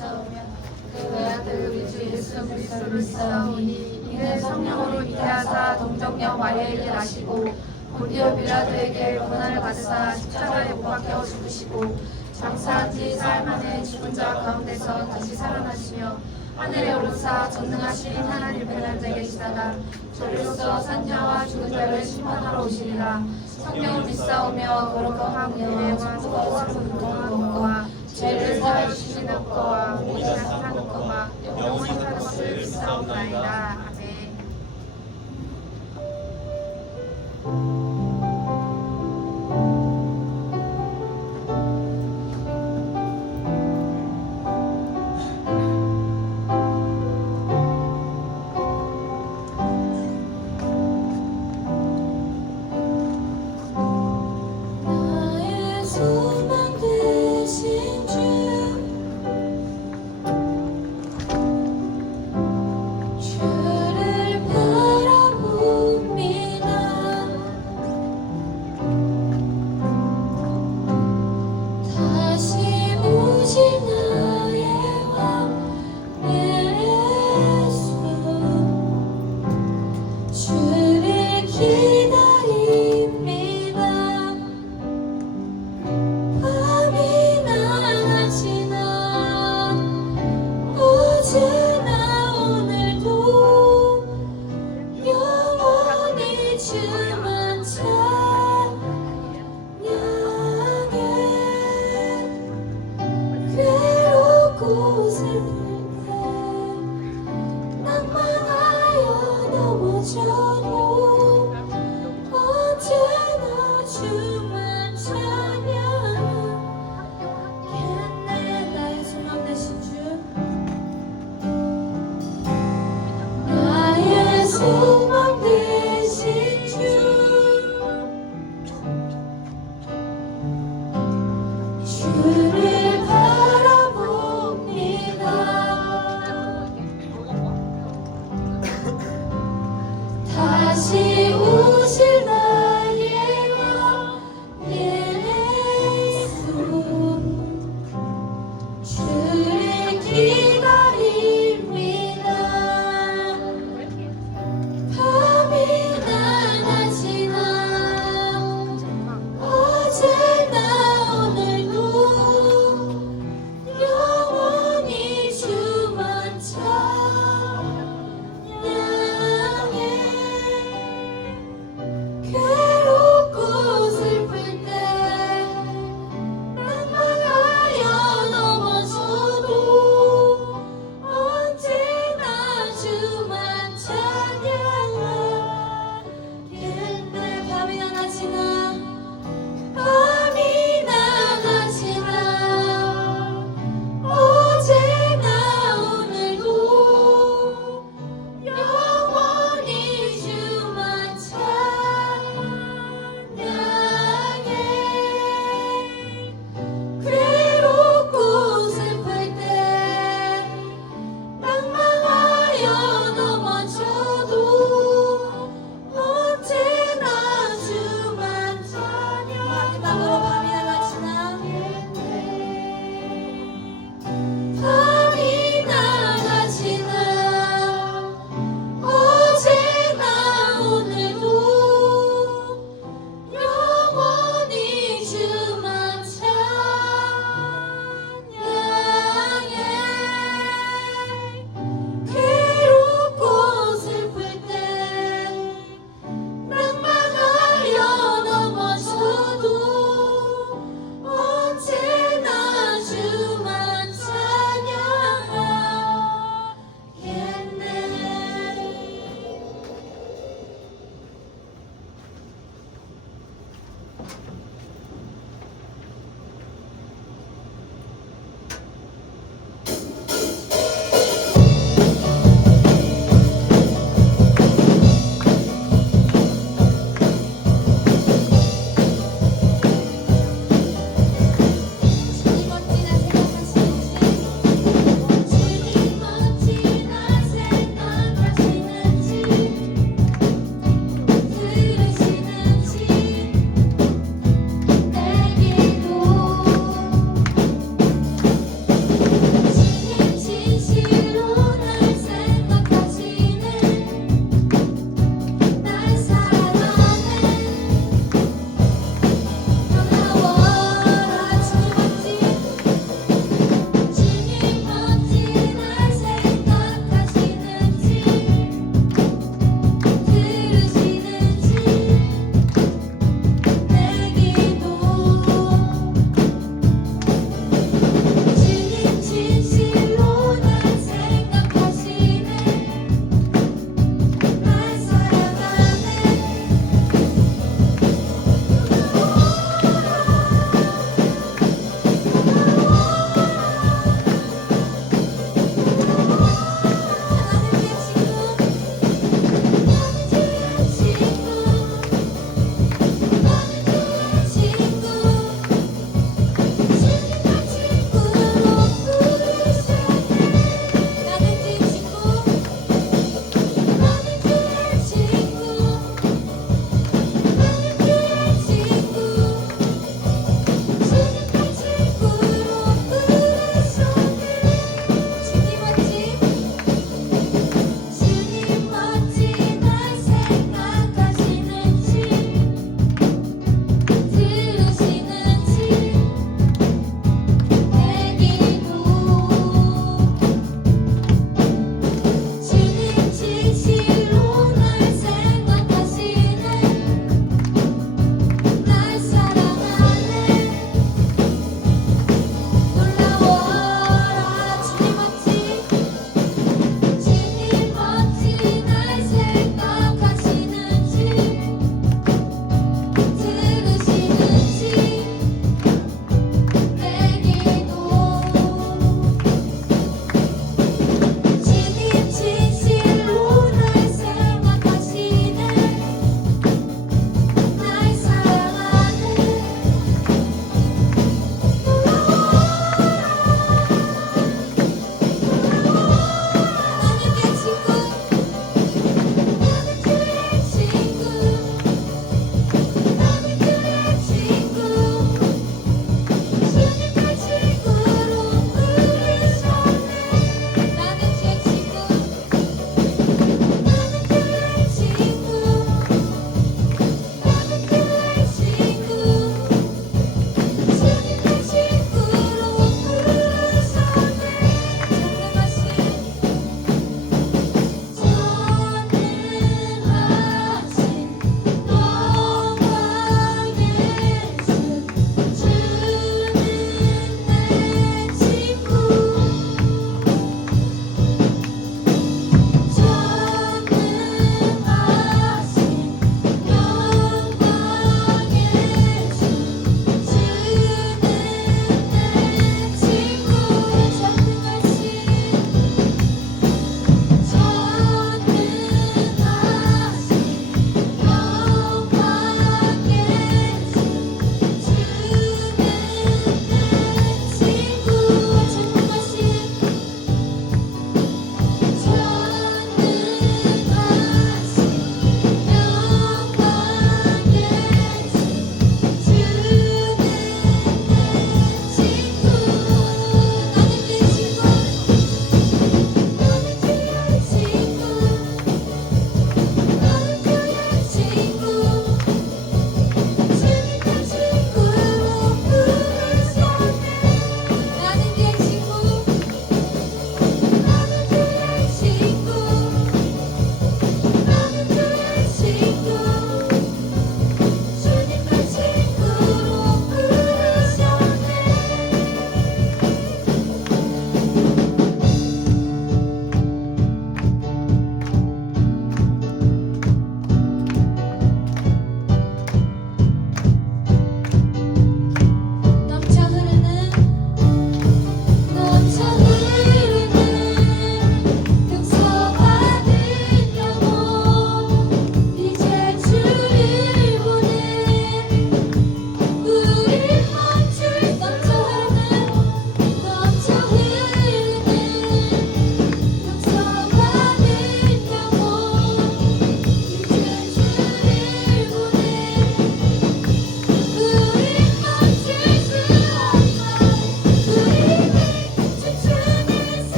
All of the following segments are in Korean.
믿사오며 그 외아들 우리 주 예수 그리스도를 믿사오니 이는 성령으로 잉태하사 동정녀 마리아에게 나시고 본디오 빌라도에게 고난을 받으사 십자가에 못 박혀 죽으시고 장사한 지 사흘 만에 죽은 자 가운데서 다시 살아나시며 하늘에 오르사 전능하신 하나님 배날에 계시다가 저리로서 산자와 죽은 자를 심판하러 오시리라. 성령을 믿사오며 거룩함하며 천국으로 들어가는 것과 죄를 사하여 주시는 것과 모든 사랑하는 것과 영원히 사는 것을 믿사옵나이다. 아멘. 나의 소망 되시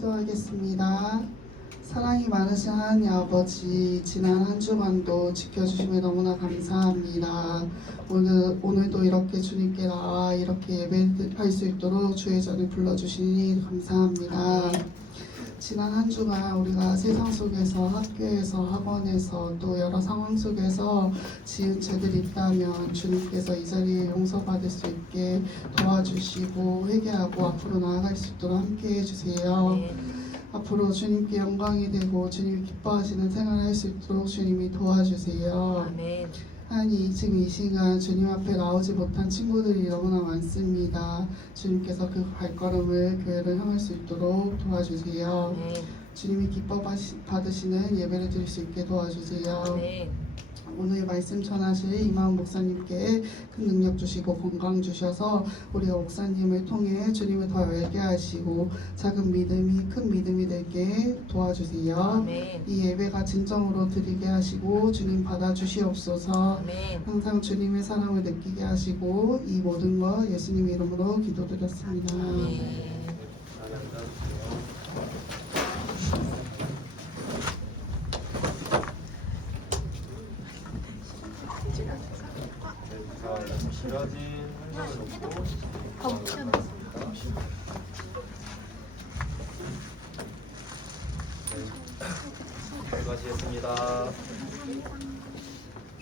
기도하겠습니다. 사랑이 많으신 하나님 아버지, 지난 한 주간도 지켜주심에 너무나 감사합니다. 오늘도 이렇게 주님께 나와 이렇게 예배할 수 있도록 주의 전에 불러주시니 감사합니다. 지난 한 주간 우리가 세상 속에서, 학교에서, 학원에서, 또 여러 상황 속에서 지은 죄들이 있다면 주님께서 이 자리에 용서받을 수 있게 도와주시고 회개하고 앞으로 나아갈 수 있도록 함께 해주세요. 앞으로 주님께 영광이 되고 주님이 기뻐하시는 생활을 할 수 있도록 주님이 도와주세요. 아멘. 하나님, 지금 이 시간 주님 앞에 나오지 못한 친구들이 너무나 많습니다. 주님께서 그 발걸음을 교회를 향할 수 있도록 도와주세요. 아멘. 주님이 기뻐 받으시는 예배를 드릴 수 있게 도와주세요. 아멘. 오늘 말씀 전하실 이마음 목사님께 큰 능력 주시고 건강 주셔서 우리가 목사님을 통해 주님을 더 알게 하시고 작은 믿음이 큰 믿음이 되게 도와주세요. 아멘. 이 예배가 진정으로 드리게 하시고 주님 받아주시옵소서. 아멘. 항상 주님의 사랑을 느끼게 하시고 이 모든 것 예수님 이름으로 기도드렸습니다. 아멘. 지어진 환경을 놓고 수고하시겠습니다.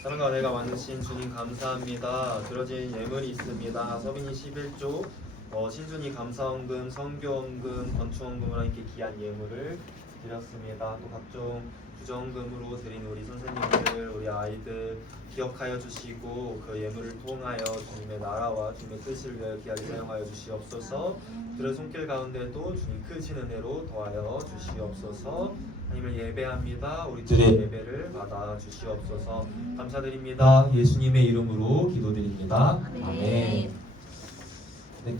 사랑과 은혜가 많으신 주님 감사합니다. 드려진 예물이 있습니다. 서민이 11조 신준이 감사원금, 선교원금, 건축원금으로 함께 귀한 예물을 드렸습니다. 또 각종 구정금으로 드린 우리 선생님들, 우리 아이들 기억하여 주시고 그 예물을 통하여 주님의 나라와 주님의 뜻을 위하여 귀하게 사용하여 주시옵소서. 들의 손길 가운데도 주님 크신 은혜로 더하여 주시옵소서. 하나님을 예배합니다. 우리 주의 예배를 받아 주시옵소서. 감사드립니다. 예수님의 이름으로 기도드립니다. 아멘. 네.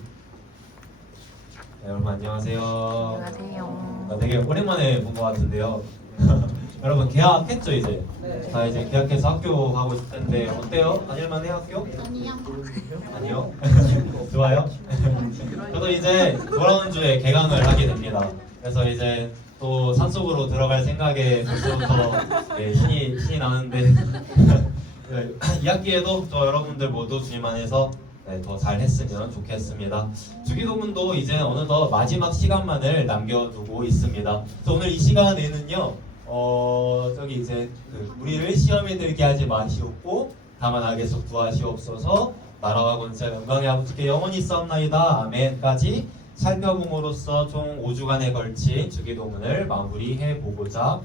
여러분 안녕하세요. 안녕하세요. 되게 오랜만에 본 것 같은데요. 여러분 계약했죠 이제? 네. 다 이제 계약해서 학교 가고 있을 텐데 어때요? 다닐만해 학교? 아니요. 좋아요? 저도 이제 돌아온 주에 개강을 하게 됩니다. 그래서 이제 또 산속으로 들어갈 생각에 벌써부터 신이 나는데 2학기에도 저 여러분들 모두 주님 안에서 더 잘했으면 좋겠습니다. 주기도문도 이제 어느덧 마지막 시간만을 남겨두고 있습니다. 그래서 오늘 이 시간에는요. 저기 이제 우리를 시험에 들게 하지 마시옵고 다만 악에서 구하시옵소서. 나라와 권세 영광의 아버지께 영원히 있사옵나이다. 아멘까지 살펴봄으로써 총 5주간에 걸친 주기도문을 마무리해 보고자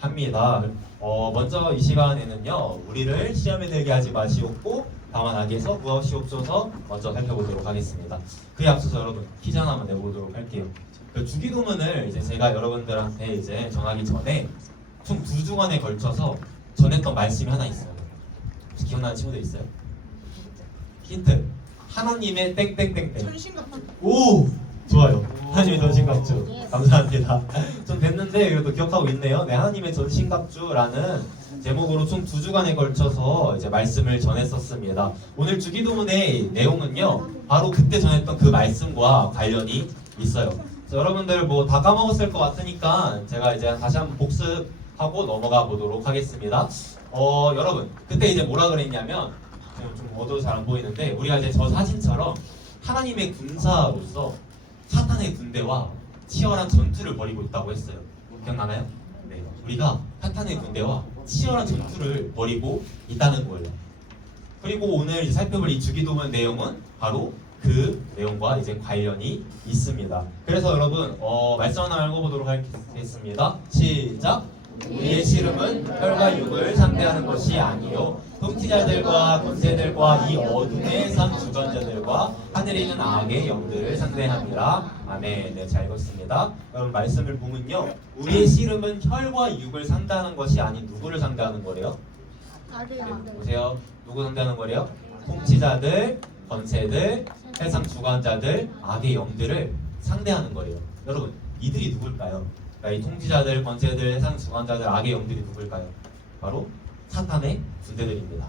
합니다. 먼저 이 시간에는요. 우리를 시험에 들게 하지 마시옵고 다만 악에서 구하시옵소서 먼저 살펴보도록 하겠습니다. 그에 앞서서 여러분 퀴즈 하나만 내보도록 할게요. 그 주기도문을 이제 제가 여러분들한테 이제 전하기 전에 총 2주간에 걸쳐서 전했던 말씀이 하나 있어요. 혹시 기억나는 친구들 있어요? 힌트. 하나님의 땡땡땡땡. 천신갑주. 오! 좋아요. 하나님의 전신갑주. 감사합니다. 좀 됐는데 그래도 기억하고 있네요. 네, 하나님의 전신갑주라는 제목으로 총 2주간에 걸쳐서 이제 말씀을 전했었습니다. 오늘 주기도문의 내용은요. 바로 그때 전했던 그 말씀과 관련이 있어요. 여러분들 뭐 다 까먹었을 것 같으니까 제가 이제 다시 한번 복습하고 넘어가 보도록 하겠습니다. 여러분 그때 이제 뭐라 그랬냐면 좀 어두워 잘 안 보이는데 우리가 이제 저 사진처럼 하나님의 군사로서 사탄의 군대와 치열한 전투를 벌이고 있다고 했어요. 기억나나요? 네, 우리가 사탄의 군대와 치열한 전투를 벌이고 있다는 거예요. 그리고 오늘 살펴볼 이 주기도문 내용은 바로 그 내용과 이제 관련이 있습니다. 그래서 여러분 말씀 하나 읽어보도록 하겠습니다. 시작! 우리의 씨름은 혈과 육을 상대하는 것이 아니요 통치자들과 권세들과 이 어둠의 삶 주관자들과 하늘에 있는 악의 영들을 상대합니다. 아멘. 네, 잘 읽었습니다. 여러분 말씀을 보면요. 우리의 씨름은 혈과 육을 상대하는 것이 아닌 누구를 상대하는 거래요? 네, 보세요. 누구 상대하는 거래요? 통치자들, 권세들, 세상 주관자들, 악의 영들을 상대하는 거래요. 여러분, 이들이 누굴까요? 그러니까 이 통치자들, 권세들, 세상 주관자들, 악의 영들이 누굴까요? 바로 사탄의 군대들입니다.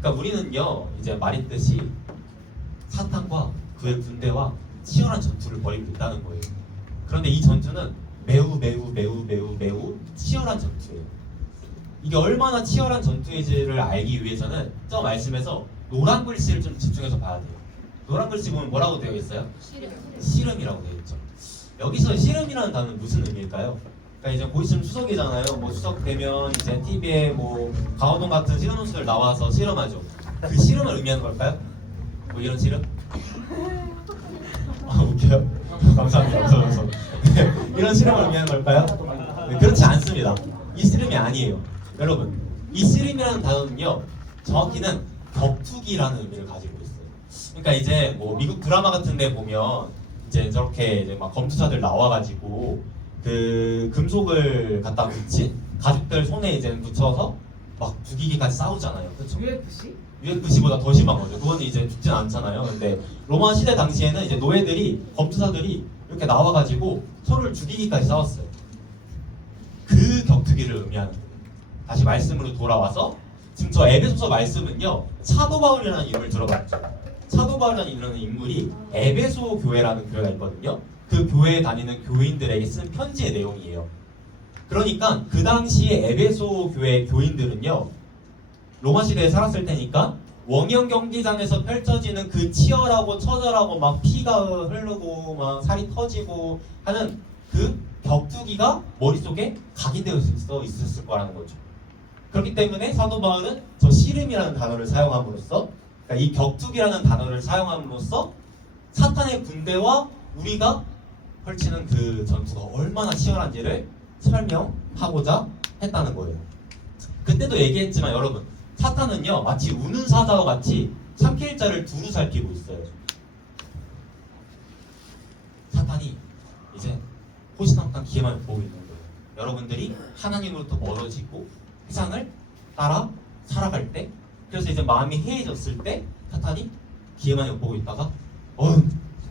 그러니까 우리는요, 이제 말했듯이 사탄과 그의 군대와 치열한 전투를 벌이고 있다는 거예요. 그런데 이 전투는 매우 치열한 전투예요. 이게 얼마나 치열한 전투인지를 알기 위해서는 저 말씀에서 노란 글씨를 좀 집중해서 봐야 돼요. 노란 글씨 보면 뭐라고 되어 있어요? 씨름이라고 되어 있죠. 여기서 씨름이라는 단어는 무슨 의미일까요? 그러니까 이제 곧 있으면 추석이잖아요. 뭐 추석 되면 이제 TV에 뭐 강호동 같은 씨름 선수들 나와서 씨름하죠. 그 씨름을 의미하는 걸까요? 뭐 이런 씨름? 아 웃겨요? 감사합니다. 네, 이런 씨름을 의미하는 걸까요? 네, 그렇지 않습니다. 이 씨름이 아니에요. 여러분, 이 씨름이라는 단어는요, 정확히는 격투기라는 의미를 가지고 있어요. 그러니까 이제 뭐 미국 드라마 같은데 보면 이제 저렇게 이제 막 검투사들 나와가지고 그 금속을 갖다 붙인 가죽들 손에 이제 붙여서 막 죽이기까지 싸우잖아요. 그렇죠? UFC보다 더 심한 거죠. 그건 이제 죽진 않잖아요. 근데 로마 시대 당시에는 이제 노예들이 검투사들이 이렇게 나와가지고 서로를 죽이기까지 싸웠어요. 그 격투기를 의미하는 거예요. 다시 말씀으로 돌아와서 지금 저 에베소서 말씀은요, 사도 바울이라는 이름을 들어봤죠. 사도 바울이라는 인물이 에베소 교회라는 교회가 있거든요. 그 교회에 다니는 교인들에게 쓴 편지의 내용이에요. 그러니까 그 당시에 에베소 교회 교인들은요, 로마 시대에 살았을 테니까 원형 경기장에서 펼쳐지는 그 치열하고 처절하고 막 피가 흐르고 막 살이 터지고 하는 그 격투기가 머릿속에 각인되어 있었을 거라는 거죠. 그렇기 때문에 사도 바울은 저 씨름이라는 단어를 사용함으로써, 그러니까 이 격투기라는 단어를 사용함으로써 사탄의 군대와 우리가 펼치는 그 전투가 얼마나 치열한지를 설명하고자 했다는 거예요. 그때도 얘기했지만 여러분, 사탄은요 마치 우는 사자와 같이 삼킬 자를 두루 살피고 있어요. 사탄이 이제 호시탐탐 기회만 보고 있는 거예요. 여러분들이 하나님으로부터 멀어지고 세상을 따라 살아갈 때, 그래서 이제 마음이 해해졌을 때 사탄이 기회만 엿보고 있다가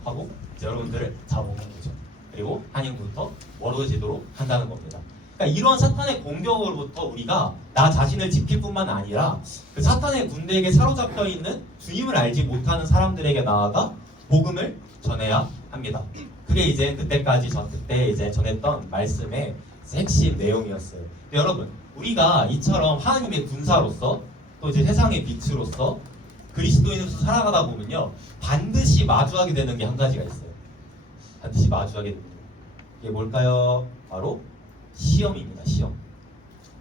하고 이제 여러분들을 잡아먹는 거죠. 그리고 하나님부터 멀어지도록 한다는 겁니다. 그러니까 이러한 사탄의 공격으로부터 우리가 나 자신을 지킬 뿐만 아니라 그 사탄의 군대에게 사로잡혀 있는 주님을 알지 못하는 사람들에게 나아가 복음을 전해야 합니다. 그게 이제 그때 이제 전했던 말씀의 핵심 내용이었어요. 근데 여러분, 우리가 이처럼 하나님의 군사로서 또 이제 세상의 빛으로서 그리스도인으로서 살아가다 보면요, 반드시 마주하게 되는 게 한 가지가 있어요. 반드시 마주하게 되는 게. 이게 뭘까요? 바로 시험입니다. 시험.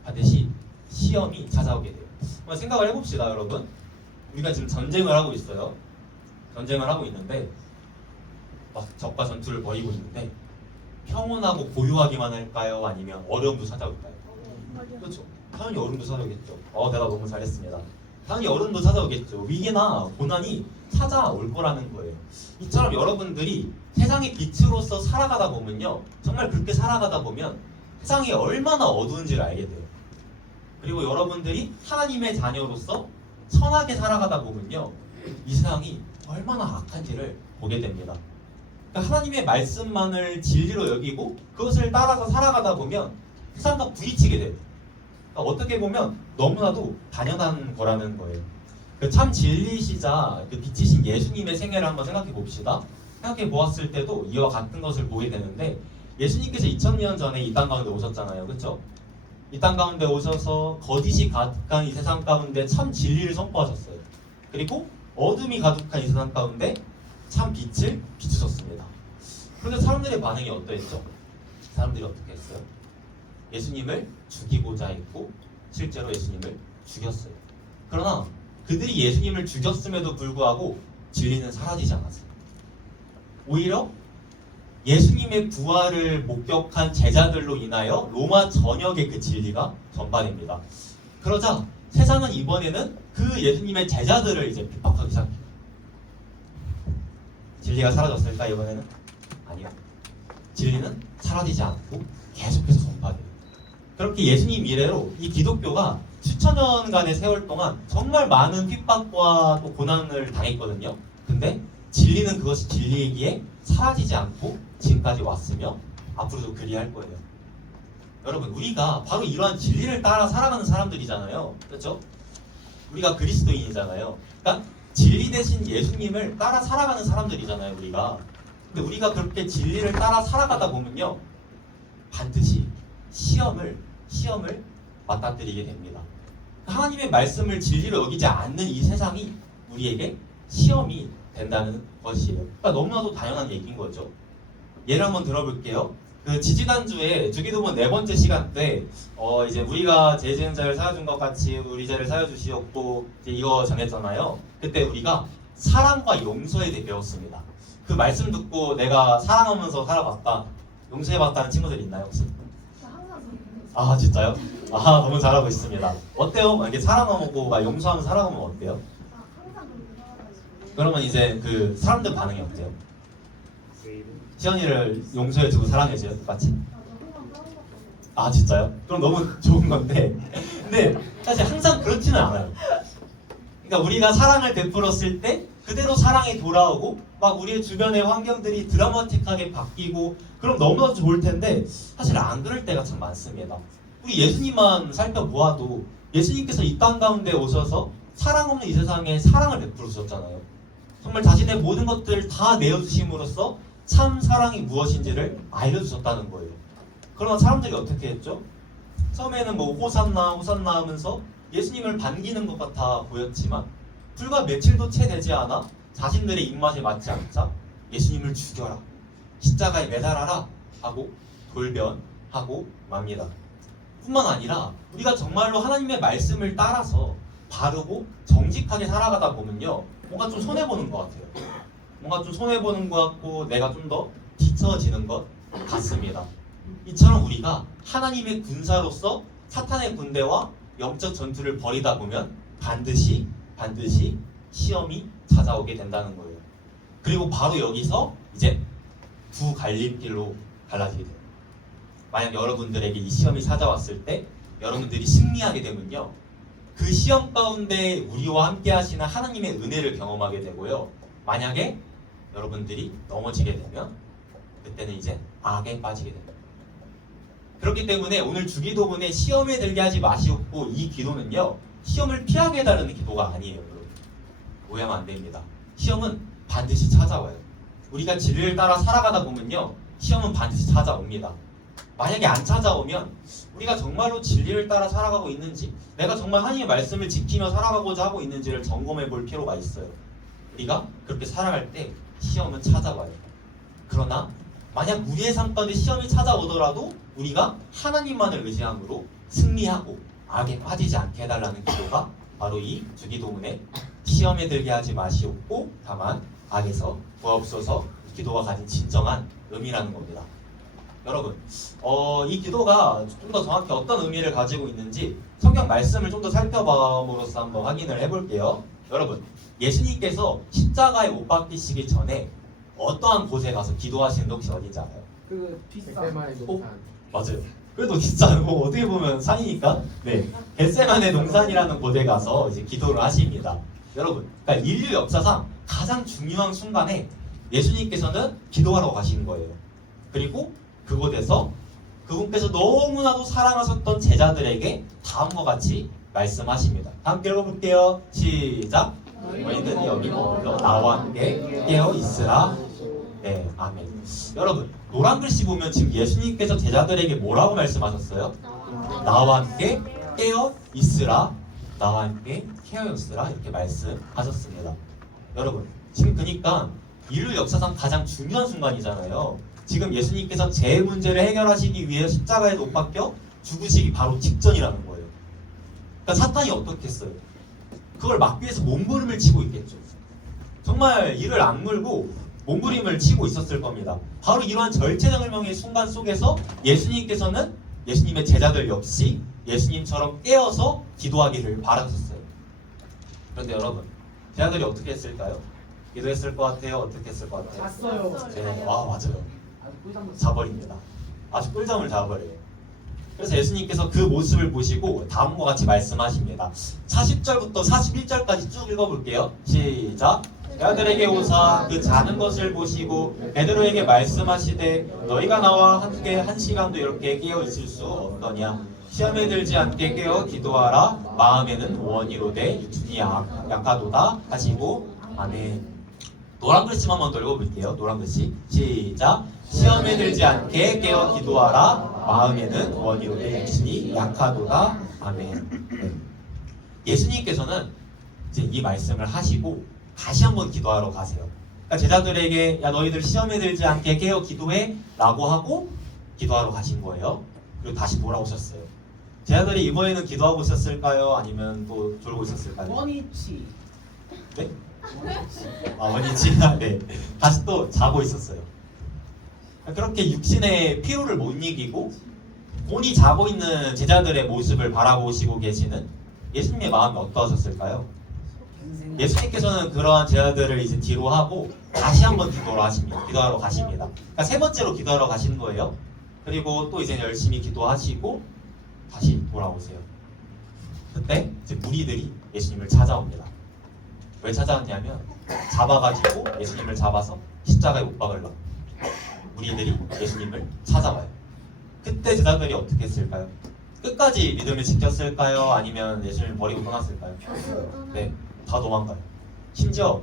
반드시 시험이 찾아오게 돼요. 한번 생각을 해봅시다, 여러분. 우리가 지금 전쟁을 하고 있어요. 전쟁을 하고 있는데 막 적과 전투를 벌이고 있는데 평온하고 고요하기만 할까요? 아니면 어려움도 찾아올까요? 그렇죠. 당연히 어려움도 찾아오겠죠. 대답 너무 잘했습니다. 당연히 어려움도 찾아오겠죠. 위기나 고난이 찾아올 거라는 거예요. 이처럼 여러분들이 세상의 빛으로서 살아가다 보면요, 정말 그렇게 살아가다 보면 세상이 얼마나 어두운지를 알게 돼요. 그리고 여러분들이 하나님의 자녀로서 선하게 살아가다 보면요, 이 세상이 얼마나 악한지를 보게 됩니다. 그러니까 하나님의 말씀만을 진리로 여기고 그것을 따라서 살아가다 보면 세상과 부딪히게 돼요. 그러니까 어떻게 보면 너무나도 당연한 거라는 거예요. 그 참 진리시자 그 빛이신 예수님의 생애를 한번 생각해 봅시다. 생각해 보았을 때도 이와 같은 것을 보게 되는데, 예수님께서 2000년 전에 이 땅 가운데 오셨잖아요. 그렇죠? 이 땅 가운데 오셔서 거짓이 가득한 이 세상 가운데 참 진리를 선포하셨어요. 그리고 어둠이 가득한 이 세상 가운데 참 빛을 비추셨습니다. 그런데 사람들의 반응이 어떠했죠? 사람들이 어떻게 했어요? 예수님을 죽이고자 했고 실제로 예수님을 죽였어요. 그러나 그들이 예수님을 죽였음에도 불구하고 진리는 사라지지 않았어요. 오히려 예수님의 부활을 목격한 제자들로 인하여 로마 전역에 그 진리가 전파됩니다. 그러자 세상은 이번에는 그 예수님의 제자들을 이제 핍박하기 시작해요. 진리가 사라졌을까 이번에는? 아니요. 진리는 사라지지 않고 계속해서 전파돼요. 그렇게 예수님 이래로 이 기독교가 수천 년간의 세월 동안 정말 많은 핍박과 또 고난을 당했거든요. 근데 진리는 그것이 진리이기에 사라지지 않고 지금까지 왔으며 앞으로도 그리할 거예요. 여러분, 우리가 바로 이러한 진리를 따라 살아가는 사람들이잖아요. 그렇죠? 우리가 그리스도인이잖아요. 그러니까 진리 대신 예수님을 따라 살아가는 사람들이잖아요, 우리가. 근데 우리가 그렇게 진리를 따라 살아가다 보면요, 반드시 시험을 맞닥뜨리게 됩니다. 하나님의 말씀을 진리로 여기지 않는 이 세상이 우리에게 시험이 된다는 것이에요. 그러니까 너무나도 당연한 얘기인 거죠. 예를 한번 들어볼게요. 그 지지난주에 주기도문 4번째 시간 때 이제 우리가 죄 지은 자를 사여준 것 같이 우리 죄를 사여주시옵고 이제 이거 정했잖아요. 그때 우리가 사랑과 용서에 대해 배웠습니다. 그 말씀 듣고 내가 사랑하면서 살아봤다, 용서해봤다는 친구들 있나요 혹시? 아 진짜요? 아 너무 잘하고 있습니다. 어때요? 이렇게 사랑하고 막 용서하면서 살아가면 어때요? 그러면 이제 그 사람들 반응이 어때요? 시연이를 용서해주고 사랑해줘요 똑같이? 아 진짜요? 그럼 너무 좋은 건데 근데 사실 항상 그렇지는 않아요. 그러니까 우리가 사랑을 베풀었을 때 그대로 사랑이 돌아오고 막 우리의 주변의 환경들이 드라마틱하게 바뀌고 그럼 너무나도 좋을 텐데 사실 안 그럴 때가 참 많습니다. 우리 예수님만 살펴보아도 예수님께서 이 땅 가운데 오셔서 사랑 없는 이 세상에 사랑을 베풀으셨잖아요. 정말 자신의 모든 것들을 다 내어주심으로써 참 사랑이 무엇인지를 알려주셨다는 거예요. 그러나 사람들이 어떻게 했죠? 처음에는 뭐 호산나 하면서 예수님을 반기는 것 같아 보였지만 불과 며칠도 채 되지 않아 자신들의 입맛에 맞지 않자 예수님을 죽여라, 십자가에 매달아라 하고 돌변하고 맙니다. 뿐만 아니라 우리가 정말로 하나님의 말씀을 따라서 바르고 정직하게 살아가다 보면요, 뭔가 좀 손해보는 것 같아요. 뭔가 좀 손해보는 것 같고 내가 좀 더 뒤처지는 것 같습니다. 이처럼 우리가 하나님의 군사로서 사탄의 군대와 영적 전투를 벌이다 보면 반드시 시험이 찾아오게 된다는 거예요. 그리고 바로 여기서 이제 두 갈림길로 갈라지게 돼요. 만약 여러분들에게 이 시험이 찾아왔을 때 여러분들이 승리하게 되면요, 그 시험 가운데 우리와 함께 하시는 하나님의 은혜를 경험하게 되고요, 만약에 여러분들이 넘어지게 되면 그때는 이제 악에 빠지게 됩니다. 그렇기 때문에 오늘 주기도문에 시험에 들게 하지 마시옵고, 이 기도는요 시험을 피하게 해달라는 기도가 아니에요. 여러분 오해하면 안 됩니다. 시험은 반드시 찾아와요. 우리가 진리를 따라 살아가다 보면요 시험은 반드시 찾아옵니다. 만약에 안 찾아오면 우리가 정말로 진리를 따라 살아가고 있는지, 내가 정말 하나님의 말씀을 지키며 살아가고자 하고 있는지를 점검해 볼 필요가 있어요. 우리가 그렇게 살아갈 때 시험은 찾아와요. 그러나 만약 우리의 삶 가운데 시험이 찾아오더라도 우리가 하나님만을 의지함으로 승리하고 악에 빠지지 않게 해달라는 기도가 바로 이 주기도문에 시험에 들게 하지 마시옵고 다만 악에서 구하옵소서 기도가 가진 진정한 의미라는 겁니다. 여러분, 이 기도가 좀 더 정확히 어떤 의미를 가지고 있는지 성경 말씀을 좀 더 살펴봄으로써 한번 확인을 해볼게요. 여러분, 예수님께서 십자가에 못 박히시기 전에 어떠한 곳에 가서 기도하시는지 혹시 어딘지 알아요? 그 뒷세마의 동산. 맞아요. 그래도 진짜 뭐 어떻게 보면 산이니까 네, 겟세마네 동산이라는 곳에 가서 이제 기도를 하십니다. 여러분, 그러니까 인류 역사상 가장 중요한 순간에 예수님께서는 기도하러 가신 거예요. 그리고 그곳에서 그분께서 너무나도 사랑하셨던 제자들에게 다음과 같이 말씀하십니다. 함께 읽어볼게요. 시작. 너희는 여기 머물러 나와 함께 깨어 있으라. 네, 아멘. 여러분, 노란 글씨 보면 지금 예수님께서 제자들에게 뭐라고 말씀하셨어요? 나와 함께 깨어 있으라. 나와 함께 깨어 있으라. 이렇게 말씀하셨습니다. 여러분, 지금 그러니까 인류 역사상 가장 중요한 순간이잖아요. 지금 예수님께서 제 문제를 해결하시기 위해 십자가에 못 박혀 죽으시기 바로 직전이라는 거예요. 그러니까 사탄이 어떻게 했어요? 그걸 막기 위해서 몸부림을 치고 있겠죠. 정말 이를 악물고 몸부림을 치고 있었을 겁니다. 바로 이러한 절체절명의 순간 속에서 예수님께서는 예수님의 제자들 역시 예수님처럼 깨어서 기도하기를 바라셨어요. 그런데 여러분, 제자들이 어떻게 했을까요? 기도했을 것 같아요? 어떻게 했을 것 같아요? 잤어요. 네, 와 맞아요. 아주 꿀잠 자버립니다. 아주 꿀잠을 자버려요. 그래서 예수님께서 그 모습을 보시고 다음과 같이 말씀하십니다. 40절부터 41절까지 쭉 읽어볼게요. 시작. 제자들에게 오사 그 자는 것을 보시고 베드로에게 말씀하시되 너희가 나와 함께 한 시간도 이렇게 깨어 있을 수 없더냐. 시험에 들지 않게 깨어 기도하라. 마음에는 원이로되 육신이 약하도다 하시고 아멘. 노란 글씨만 한번 더 읽어볼게요. 노란 글씨 시작. 시험에 들지 않게 깨어 기도하라. 마음에는 원이로되 육신이 약하도다. 아멘. 네. 예수님께서는 이제 이 말씀을 하시고 다시 한번 기도하러 가세요. 그러니까 제자들에게 야 너희들 시험에 들지 않게 깨어 기도해 라고 하고 기도하러 가신 거예요. 그리고 다시 돌아오셨어요. 제자들이 이번에는 기도하고 있었을까요? 아니면 또 졸고 있었을까요? 원위치. 네? 아 원이지? 네. 다시 또 자고 있었어요. 그렇게 육신의 피로를 못 이기고 본이 자고 있는 제자들의 모습을 바라보시고 계시는 예수님의 마음이 어떠하셨을까요? 예수님께서는 그러한 제자들을 이제 뒤로 하고 다시 한번 기도하러 가십니다. 그러니까 세 번째로 기도하러 가시는 거예요. 그리고 또 이제 열심히 기도하시고 다시 돌아오세요. 그때 이제 무리들이 예수님을 찾아옵니다. 왜 찾아왔냐면 잡아가지고 예수님을 잡아서 십자가에 못 박으려고 무리들이 예수님을 찾아와요. 그때 제자들이 어떻게 했을까요? 끝까지 믿음을 지켰을까요? 아니면 예수님을 버리고 떠났을까요? 네, 다 도망가요. 심지어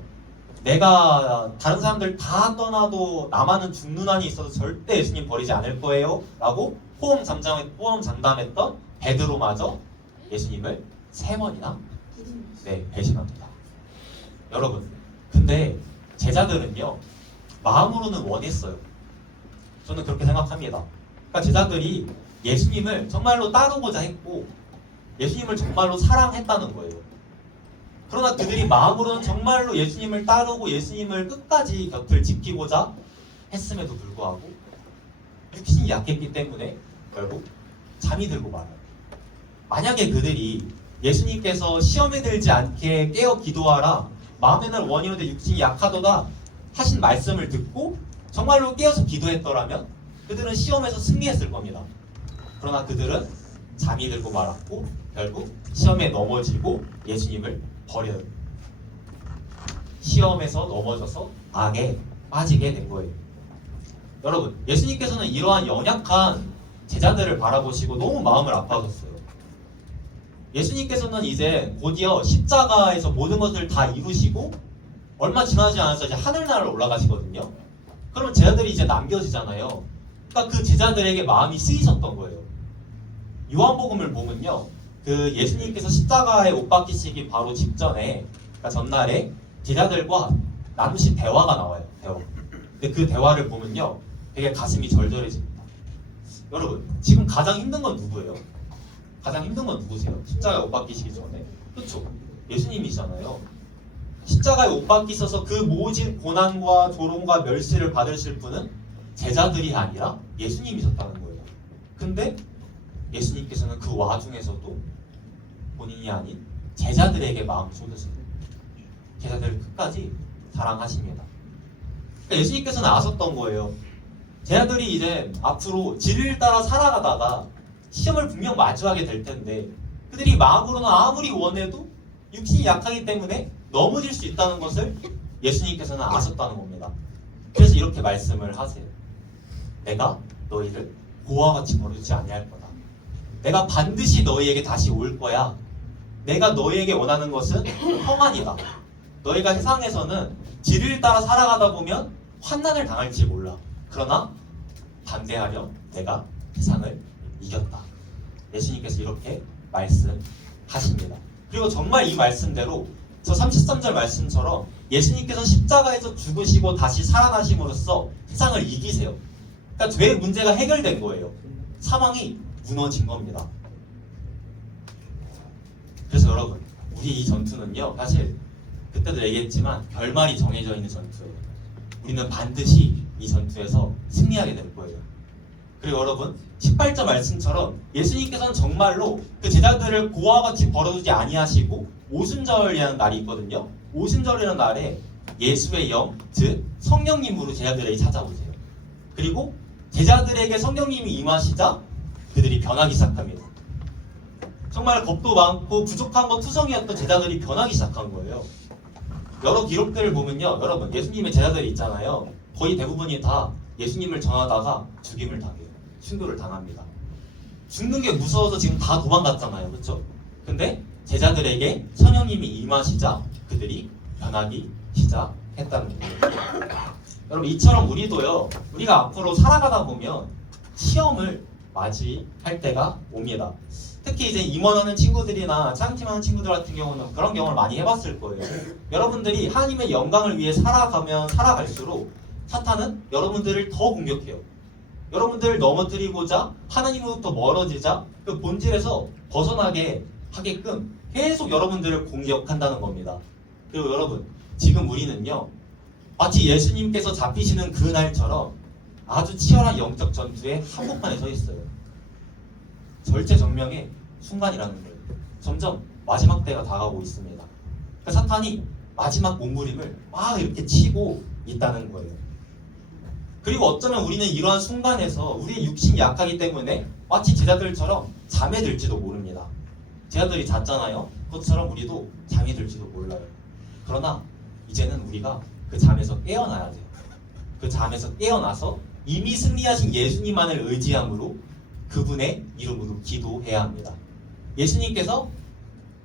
내가 다른 사람들 다 떠나도 나만은 죽는 한이 있어도 절대 예수님 버리지 않을 거예요 라고 호언장담했던 베드로마저 예수님을 3번이나 배신합니다. 여러분, 근데 제자들은요 마음으로는 원했어요. 저는 그렇게 생각합니다. 그러니까 제자들이 예수님을 정말로 따르고자 했고 예수님을 정말로 사랑했다는 거예요. 그러나 그들이 마음으로는 정말로 예수님을 따르고 예수님을 끝까지 곁을 지키고자 했음에도 불구하고 육신이 약했기 때문에 결국 잠이 들고 말아요. 만약에 그들이 예수님께서 시험에 들지 않게 깨어 기도하라 마음에는 원이로되 육신이 약하도다 하신 말씀을 듣고 정말로 깨어서 기도했더라면 그들은 시험에서 승리했을 겁니다. 그러나 그들은 잠이 들고 말았고 결국 시험에 넘어지고 예수님을 버려요. 시험에서 넘어져서 악에 빠지게 된 거예요. 여러분, 예수님께서는 이러한 연약한 제자들을 바라보시고 너무 마음을 아파하셨어요. 예수님께서는 이제 곧이어 십자가에서 모든 것을 다 이루시고 얼마 지나지 않아서 이제 하늘나라로 올라가시거든요. 그럼 제자들이 이제 남겨지잖아요. 그러니까 그 제자들에게 마음이 쓰이셨던 거예요. 요한복음을 보면요, 그 예수님께서 십자가에 못 박히시기 바로 직전에, 그러니까 전날에 제자들과 나누신 대화가 나와요. 대화. 근데 그 대화를 보면요, 되게 가슴이 절절해집니다. 여러분, 지금 가장 힘든 건 누구예요? 가장 힘든 건 누구세요? 십자가에 못 박히시기 전에. 그렇죠? 예수님이잖아요. 십자가에 못 박히셔서 그 모진 고난과 조롱과 멸시를 받으실 분은 제자들이 아니라 예수님이셨다는 거예요. 근데 예수님께서는 그 와중에서도 본인이 아닌 제자들에게 마음을 쏟으세요. 제자들을 끝까지 사랑하십니다. 그러니까 예수님께서는 아셨던 거예요. 제자들이 이제 앞으로 진리를 따라 살아가다가 시험을 분명 마주하게 될 텐데 그들이 마음으로는 아무리 원해도 육신이 약하기 때문에 넘어질 수 있다는 것을 예수님께서는 아셨다는 겁니다. 그래서 이렇게 말씀을 하세요. 내가 너희를 고와 같이 버리지 아니할 거다. 내가 반드시 너희에게 다시 올 거야. 내가 너희에게 원하는 것은 평안이다. 너희가 세상에서는 진리를 따라 살아가다 보면 환난을 당할지 몰라. 그러나 담대하렴, 내가 세상을 이겼다. 예수님께서 이렇게 말씀하십니다. 그리고 정말 이 말씀대로 저 33절 말씀처럼 예수님께서 십자가에서 죽으시고 다시 살아나심으로써 세상을 이기세요. 그러니까 죄의 문제가 해결된 거예요. 사망이 무너진 겁니다. 그래서 여러분, 우리 이 전투는요, 사실 그때도 얘기했지만 결말이 정해져 있는 전투예요. 우리는 반드시 이 전투에서 승리하게 될 거예요. 그리고 여러분, 18절 말씀처럼 예수님께서는 정말로 그 제자들을 고와 같이 버려두지 아니하시고 오순절이라는 날이 있거든요. 오순절이라는 날에 예수의 영, 즉 성령님으로 제자들에게 찾아오세요. 그리고 제자들에게 성령님이 임하시자 그들이 변하기 시작합니다. 정말 겁도 많고 부족한 것 투성이었던 제자들이 변하기 시작한 거예요. 여러 기록들을 보면요, 여러분, 예수님의 제자들이 있잖아요. 거의 대부분이 다 예수님을 전하다가 죽임을 당해요. 순교를 당합니다. 죽는 게 무서워서 지금 다 도망갔잖아요. 그렇죠? 근데 제자들에게 성령님이 임하시자 그들이 변하기 시작했습니다. 했다는 거예요. 여러분 이처럼 우리도요. 우리가 앞으로 살아가다 보면 시험을 맞이할 때가 옵니다. 특히 이제 임원하는 친구들이나 창팀하는 친구들 같은 경우는 그런 경험을 많이 해봤을 거예요. 여러분들이 하나님의 영광을 위해 살아가면 살아갈수록 사탄은 여러분들을 더 공격해요. 여러분들을 넘어뜨리고자 하나님으로부터 멀어지자 그 본질에서 벗어나게 하게끔 계속 여러분들을 공격한다는 겁니다. 그리고 여러분 지금 우리는요 마치 예수님께서 잡히시는 그 날처럼 아주 치열한 영적 전투의 한복판에 서 있어요. 절체절명의 순간이라는 거예요. 점점 마지막 때가 다가오고 있습니다. 그러니까 사탄이 마지막 몸부림을 막 이렇게 치고 있다는 거예요. 그리고 어쩌면 우리는 이러한 순간에서 우리의 육신이 약하기 때문에 마치 제자들처럼 잠에 들지도 모릅니다. 제자들이 잤잖아요. 그것처럼 우리도 잠이 들지도 몰라요. 그러나 이제는 우리가 그 잠에서 깨어나야 돼요. 그 잠에서 깨어나서 이미 승리하신 예수님만을 의지함으로 그분의 이름으로 기도해야 합니다. 예수님께서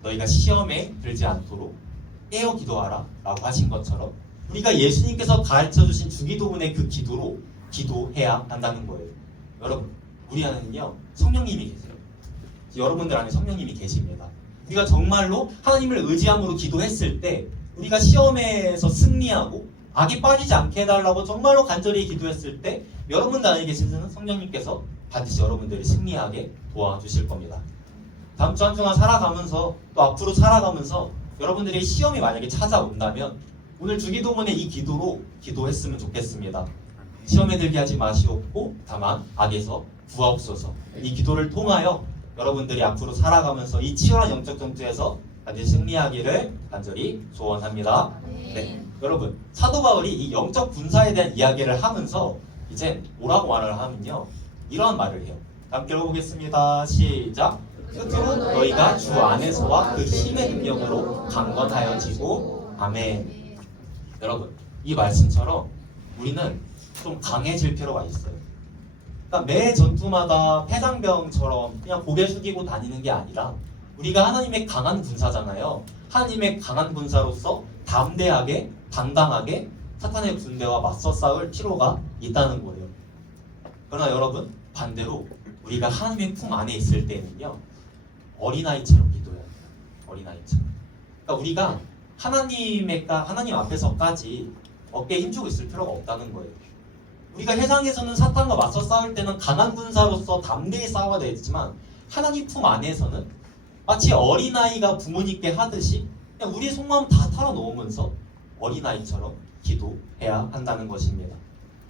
너희가 시험에 들지 않도록 깨어 기도하라 라고 하신 것처럼 우리가 예수님께서 가르쳐주신 주기도문의 그 기도로 기도해야 한다는 거예요. 여러분 우리 안에는요 성령님이 계세요. 여러분들 안에 성령님이 계십니다. 우리가 정말로 하나님을 의지함으로 기도했을 때 우리가 시험에서 승리하고 악이 빠지지 않게 해달라고 정말로 간절히 기도했을 때 여러분들 안에 계시는 성령님께서 반드시 여러분들을 승리하게 도와주실 겁니다. 다음 주 한 주간 살아가면서 또 앞으로 살아가면서 여러분들이 시험이 만약에 찾아온다면 오늘 주기도문의 이 기도로 기도했으면 좋겠습니다. 시험에 들게 하지 마시옵고 다만 악에서 구하옵소서. 이 기도를 통하여 여러분들이 앞으로 살아가면서 이 치열한 영적 전투에서 반드시 승리하기를 간절히 소원합니다. 네, 여러분 사도 바울이 이 영적 군사에 대한 이야기를 하면서 이제 뭐라고 말을 하면요 이런 말을 해요. 함께 읽어보겠습니다. 시작. 끝으로 너희가 주 안에서와 그 힘의 능력으로 강건하여지고 아멘. 여러분 이 말씀처럼 우리는 좀 강해질 필요가 있어요. 그러니까 매 전투마다 패장병처럼 그냥 고개 숙이고 다니는 게 아니라 우리가 하나님의 강한 군사잖아요. 하나님의 강한 군사로서 담대하게 당당하게 사탄의 군대와 맞서 싸울 필요가 있다는 거예요. 그러나 여러분 반대로 우리가 하나님의 품 안에 있을 때는요 어린아이처럼 기도해야 돼요. 어린아이처럼. 그러니까 우리가 하나님 앞에서까지 어깨에 힘주고 있을 필요가 없다는 거예요. 우리가 세상에서는 사탄과 맞서 싸울 때는 강한 군사로서 담대히 싸워야 되지만 하나님 품 안에서는 마치 어린아이가 부모님께 하듯이 그냥 우리의 속마음 다 털어놓으면서 어린아이처럼 기도해야 한다는 것입니다.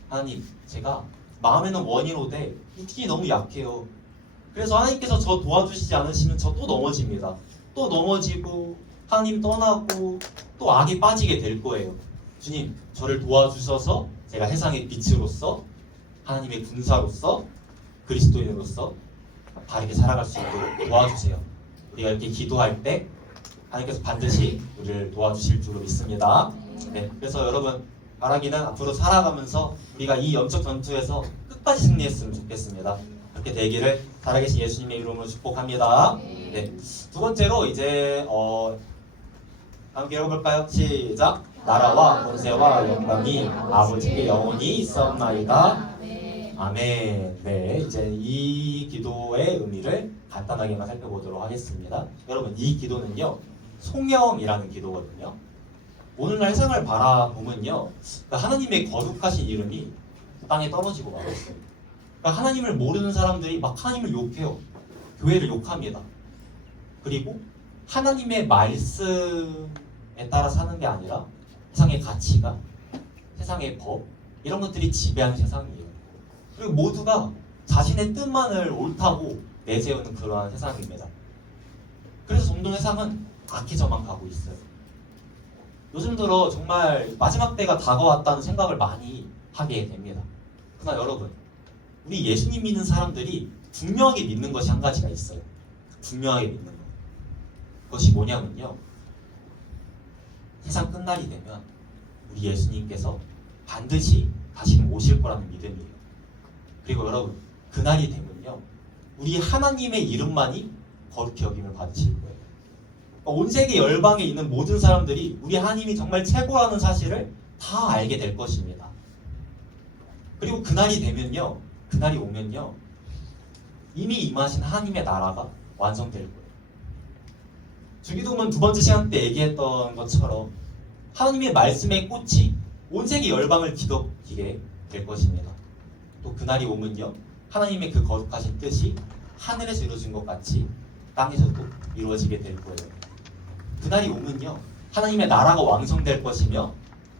하나님, 제가 마음에는 원이로되 육신이 너무 약해요. 그래서 하나님께서 저 도와주시지 않으시면 저 또 넘어집니다. 또 넘어지고 하나님 떠나고 또 악에 빠지게 될 거예요. 주님, 저를 도와주셔서 제가 세상의 빛으로서 하나님의 군사로서 그리스도인으로서 바르게 살아갈 수 있도록 도와주세요. 우리가 이렇게 기도할 때 하나님께서 반드시 우리를 도와주실 줄로 믿습니다. 네, 그래서 여러분 바라기는 앞으로 살아가면서 우리가 이 영적 전투에서 끝까지 승리했으면 좋겠습니다. 그렇게 되기를 살아계신 예수님의 이름으로 축복합니다. 네, 두 번째로 이제 함께 읽어볼까요? 시작! 나라와 권세와 영광이 아버지께 영원히 있었나이다. 아멘. 네, 이제 이 기도의 의미를 간단하게만 살펴보도록 하겠습니다. 여러분, 이 기도는요, 송영이라는 기도거든요. 오늘날 세상을 바라보면요, 그러니까 하나님의 거룩하신 이름이 땅에 떨어지고 말았어요. 그러니까 하나님을 모르는 사람들이 막 하나님을 욕해요. 교회를 욕합니다. 그리고 하나님의 말씀에 따라 사는 게 아니라 세상의 가치가, 세상의 법, 이런 것들이 지배하는 세상이에요. 그리고 모두가 자신의 뜻만을 옳다고 내세우는 그러한 세상입니다. 그래서 점점 세상은 악해져만 가고 있어요. 요즘 들어 정말 마지막 때가 다가왔다는 생각을 많이 하게 됩니다. 그러나 여러분, 우리 예수님 믿는 사람들이 분명하게 믿는 것이 한 가지가 있어요. 분명하게 믿는 것. 그것이 뭐냐면요, 세상 끝날이 되면 우리 예수님께서 반드시 다시는 오실 거라는 믿음이에요. 그리고 여러분, 그날이 되면요, 우리 하나님의 이름만이 거룩히 여김을 받으실 거예요. 그러니까 온 세계 열방에 있는 모든 사람들이 우리 하나님이 정말 최고라는 사실을 다 알게 될 것입니다. 그리고 그날이 되면요, 그날이 오면요, 이미 임하신 하나님의 나라가 완성될 거예요. 주기도문 두 번째 시간 때 얘기했던 것처럼 하나님의 말씀의 꽃이 온 세계 열방을 뒤덮이게 될 것입니다. 또 그날이 오면요, 하나님의 그 거룩하신 뜻이 하늘에서 이루어진 것 같이 땅에서도 이루어지게 될 거예요. 그날이 오면요, 하나님의 나라가 완성될 것이며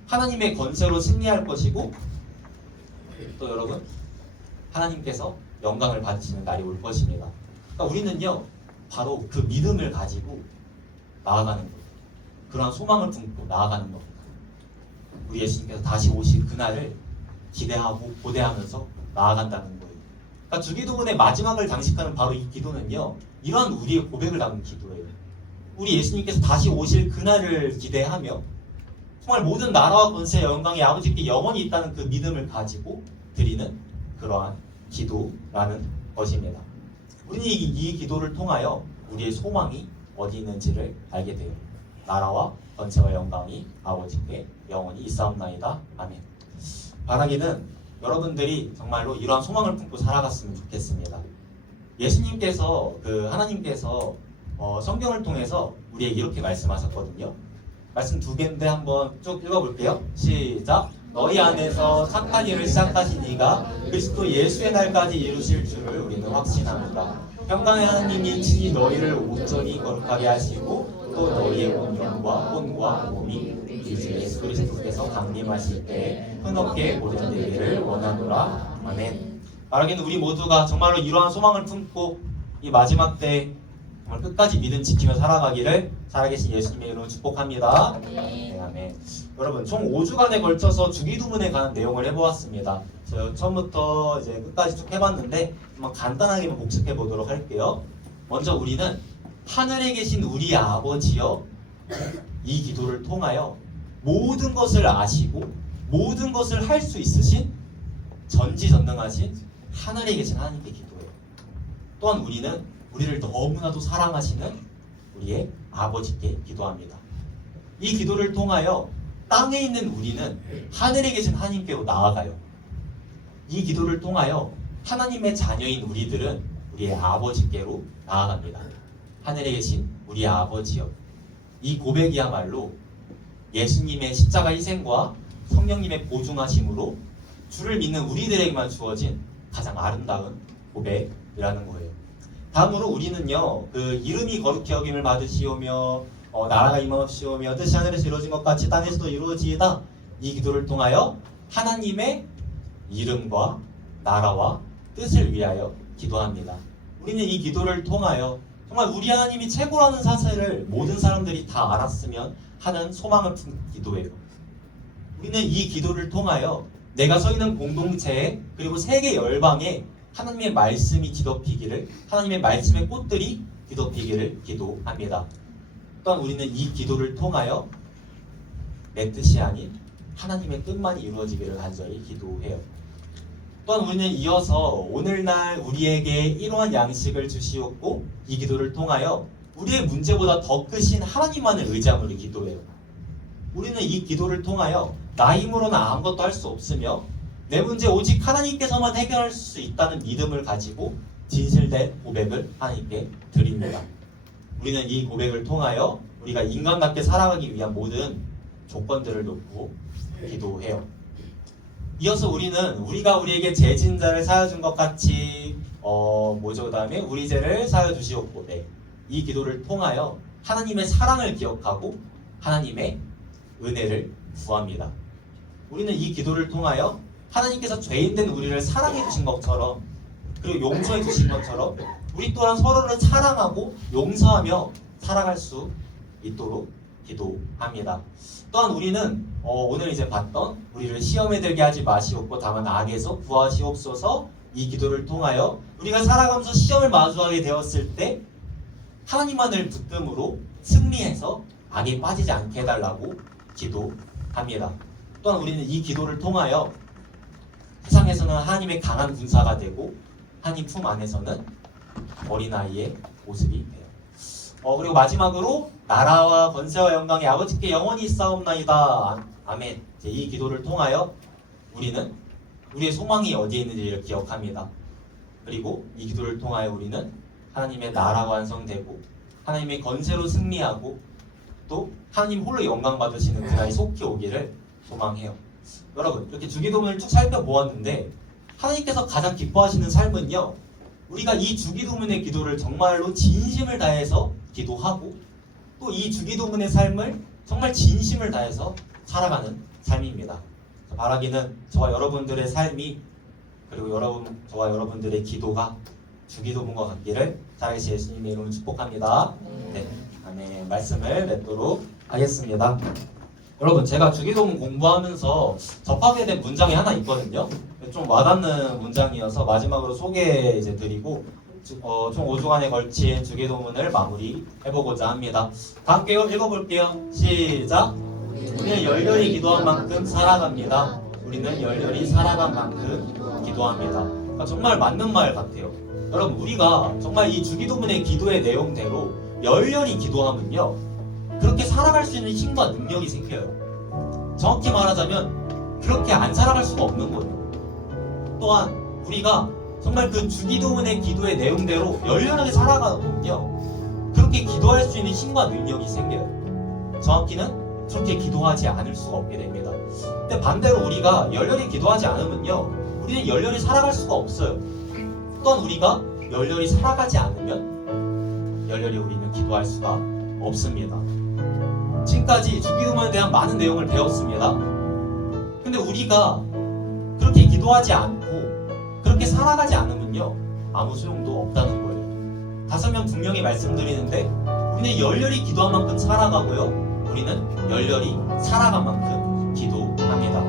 하나님의 권세로 승리할 것이고, 또 여러분, 하나님께서 영광을 받으시는 날이 올 것입니다. 그러니까 우리는요, 바로 그 믿음을 가지고 나아가는 거예요. 그러한 소망을 품고 나아가는 겁니다. 우리 예수님께서 다시 오실 그날을 기대하고 고대하면서 나아간다는 거예요. 그러니까 주기도문의 마지막을 장식하는 바로 이 기도는요, 이러한 우리의 고백을 담은 기도예요. 우리 예수님께서 다시 오실 그날을 기대하며 정말 모든 나라와 권세, 영광이 아버지께 영원히 있다는 그 믿음을 가지고 드리는 그러한 기도라는 것입니다. 우리는 이 기도를 통하여 우리의 소망이 어디 있는지를 알게 돼요. 나라와 권세와 영광이 아버지께 영원히 있사옵나이다. 아멘. 바라기는 여러분들이 정말로 이러한 소망을 품고 살아갔으면 좋겠습니다. 예수님께서 하나님께서 성경을 통해서 우리에게 이렇게 말씀하셨거든요. 말씀 두 개인데 한번 쭉 읽어볼게요. 시작. 너희 안에서 착한 일을 시작하신 이가 그리스도 예수의 날까지 이루실 줄을 우리는 확신합니다. 평강의 하나님이 친히 너희를 온전히 거룩하게 하시고 또 너희의 운명과 혼과 몸이 우리 주 예수 그리스도께서 강림하실 때에 흔없게 보존되기를 원하노라. 아멘. 바라기는 우리 모두가 정말로 이러한 소망을 품고 이 마지막 때 정말 끝까지 믿음 지키며 살아가기를 살아계신 예수님의 이름으로 축복합니다. 네, 아멘. 여러분, 총 5주간에 걸쳐서 주기도문에 관한 내용을 해보았습니다. 저 처음부터 이제 끝까지 쭉 해봤는데 한번 간단하게만 복습해 보도록 할게요. 먼저 우리는 하늘에 계신 우리 아버지여, 이 기도를 통하여 모든 것을 아시고 모든 것을 할 수 있으신 전지전능하신 하늘에 계신 하나님께 기도해요. 또한 우리는 우리를 너무나도 사랑하시는 우리의 아버지께 기도합니다. 이 기도를 통하여 땅에 있는 우리는 하늘에 계신 하나님께로 나아가요. 이 기도를 통하여 하나님의 자녀인 우리들은 우리의 아버지께로 나아갑니다. 하늘에 계신 우리 아버지여, 이 고백이야말로 예수님의 십자가 희생과 성령님의 보증하심으로 주를 믿는 우리들에게만 주어진 가장 아름다운 고백이라는 거예요. 다음으로 우리는요, 그 이름이 거룩히 여김을 받으시오며 나라가 임하옵시오며 뜻이 하늘에서 이루어진 것 같이 땅에서도 이루어지이다. 이 기도를 통하여 하나님의 이름과 나라와 뜻을 위하여 기도합니다. 우리는 이 기도를 통하여 정말 우리 하나님이 최고라는 사실을 모든 사람들이 다 알았으면 하는 소망을 품 기도예요. 우리는 이 기도를 통하여 내가 서 있는 공동체에 그리고 세계 열방에 하나님의 말씀이 뒤덮이기를, 하나님의 말씀의 꽃들이 뒤덮이기를 기도합니다. 또한 우리는 이 기도를 통하여 내 뜻이 아닌 하나님의 뜻만이 이루어지기를 간절히 기도해요. 또한 우리는 이어서 오늘날 우리에게 이러한 양식을 주시옵고, 이 기도를 통하여 우리의 문제보다 더 크신 하나님만을 의지함으로 기도해요. 우리는 이 기도를 통하여 나 힘으로는 아무것도 할 수 없으며 내 문제 오직 하나님께서만 해결할 수 있다는 믿음을 가지고 진실된 고백을 하나님께 드립니다. 우리는 이 고백을 통하여 우리가 인간답게 살아가기 위한 모든 조건들을 놓고 기도해요. 이어서 우리는 우리가 우리에게 죄진 자를 사하여 준 것 같이 그 다음에 우리 죄를 사하여 주시옵고, 이 기도를 통하여 하나님의 사랑을 기억하고 하나님의 은혜를 구합니다. 우리는 이 기도를 통하여 하나님께서 죄인된 우리를 사랑해 주신 것처럼, 그리고 용서해 주신 것처럼 우리 또한 서로를 사랑하고 용서하며 살아갈 수 있도록 기도합니다. 또한 우리는 오늘 이제 봤던 우리를 시험에 들게 하지 마시옵고 다만 악에서 구하시옵소서, 이 기도를 통하여 우리가 살아가면서 시험을 마주하게 되었을 때 하나님만을 붙듦으로 승리해서 악에 빠지지 않게 해달라고 기도합니다. 또한 우리는 이 기도를 통하여 세상에서는 하나님의 강한 군사가 되고 하나님 품 안에서는 어린아이의 모습이 돼요. 그리고 마지막으로 나라와 권세와 영광이 아버지께 영원히 있사옵나이다. 아멘. 이 기도를 통하여 우리는 우리의 소망이 어디에 있는지를 기억합니다. 그리고 이 기도를 통하여 우리는 하나님의 나라가 완성되고 하나님의 권세로 승리하고 또 하나님 홀로 영광 받으시는 그날이 속히 오기를 소망해요. 여러분, 이렇게 주기도문을 쭉 살펴보았는데 하나님께서 가장 기뻐하시는 삶은요, 우리가 이 주기도문의 기도를 정말로 진심을 다해서 기도하고 또 이 주기도문의 삶을 정말 진심을 다해서 살아가는 삶입니다. 바라기는 저와 여러분들의 삶이 그리고 저와 여러분들의 기도가 주기도문과 같기를 살아계신 예수님의 이름으로 축복합니다. 네, 아멘. 말씀을 맺도록 하겠습니다. 여러분, 제가 주기도문 공부하면서 접하게 된 문장이 하나 있거든요. 좀 와닿는 문장이어서 마지막으로 소개해 드리고 총 5주간에 걸친 주기도문을 마무리해보고자 합니다. 다 함께 읽어볼게요. 시작! 우리는 열렬히 기도한 만큼 살아갑니다. 우리는 열렬히 살아간 만큼 기도합니다. 그러니까 정말 맞는 말 같아요. 여러분, 우리가 정말 이 주기도문의 기도의 내용대로 열렬히 기도하면요, 그렇게 살아갈 수 있는 힘과 능력이 생겨요. 정확히 말하자면 그렇게 안 살아갈 수가 없는 거예요. 또한 우리가 정말 그 주기도문의 기도의 내용대로 열렬하게 살아가면요, 그렇게 기도할 수 있는 힘과 능력이 생겨요. 정확히는 그렇게 기도하지 않을 수가 없게 됩니다. 근데 반대로 우리가 열렬히 기도하지 않으면요, 우리는 열렬히 살아갈 수가 없어요. 또한 우리가 열렬히 살아가지 않으면 열렬히 우리는 기도할 수가 없습니다. 지금까지 주기도문에 대한 많은 내용을 배웠습니다. 근데 우리가 그렇게 기도하지 않고 그렇게 살아가지 않으면요, 아무 소용도 없다는 거예요. 5명 분명히 말씀드리는데 우리는 열렬히 기도한 만큼 살아가고요, 우리는 열렬히 살아간 만큼 기도합니다.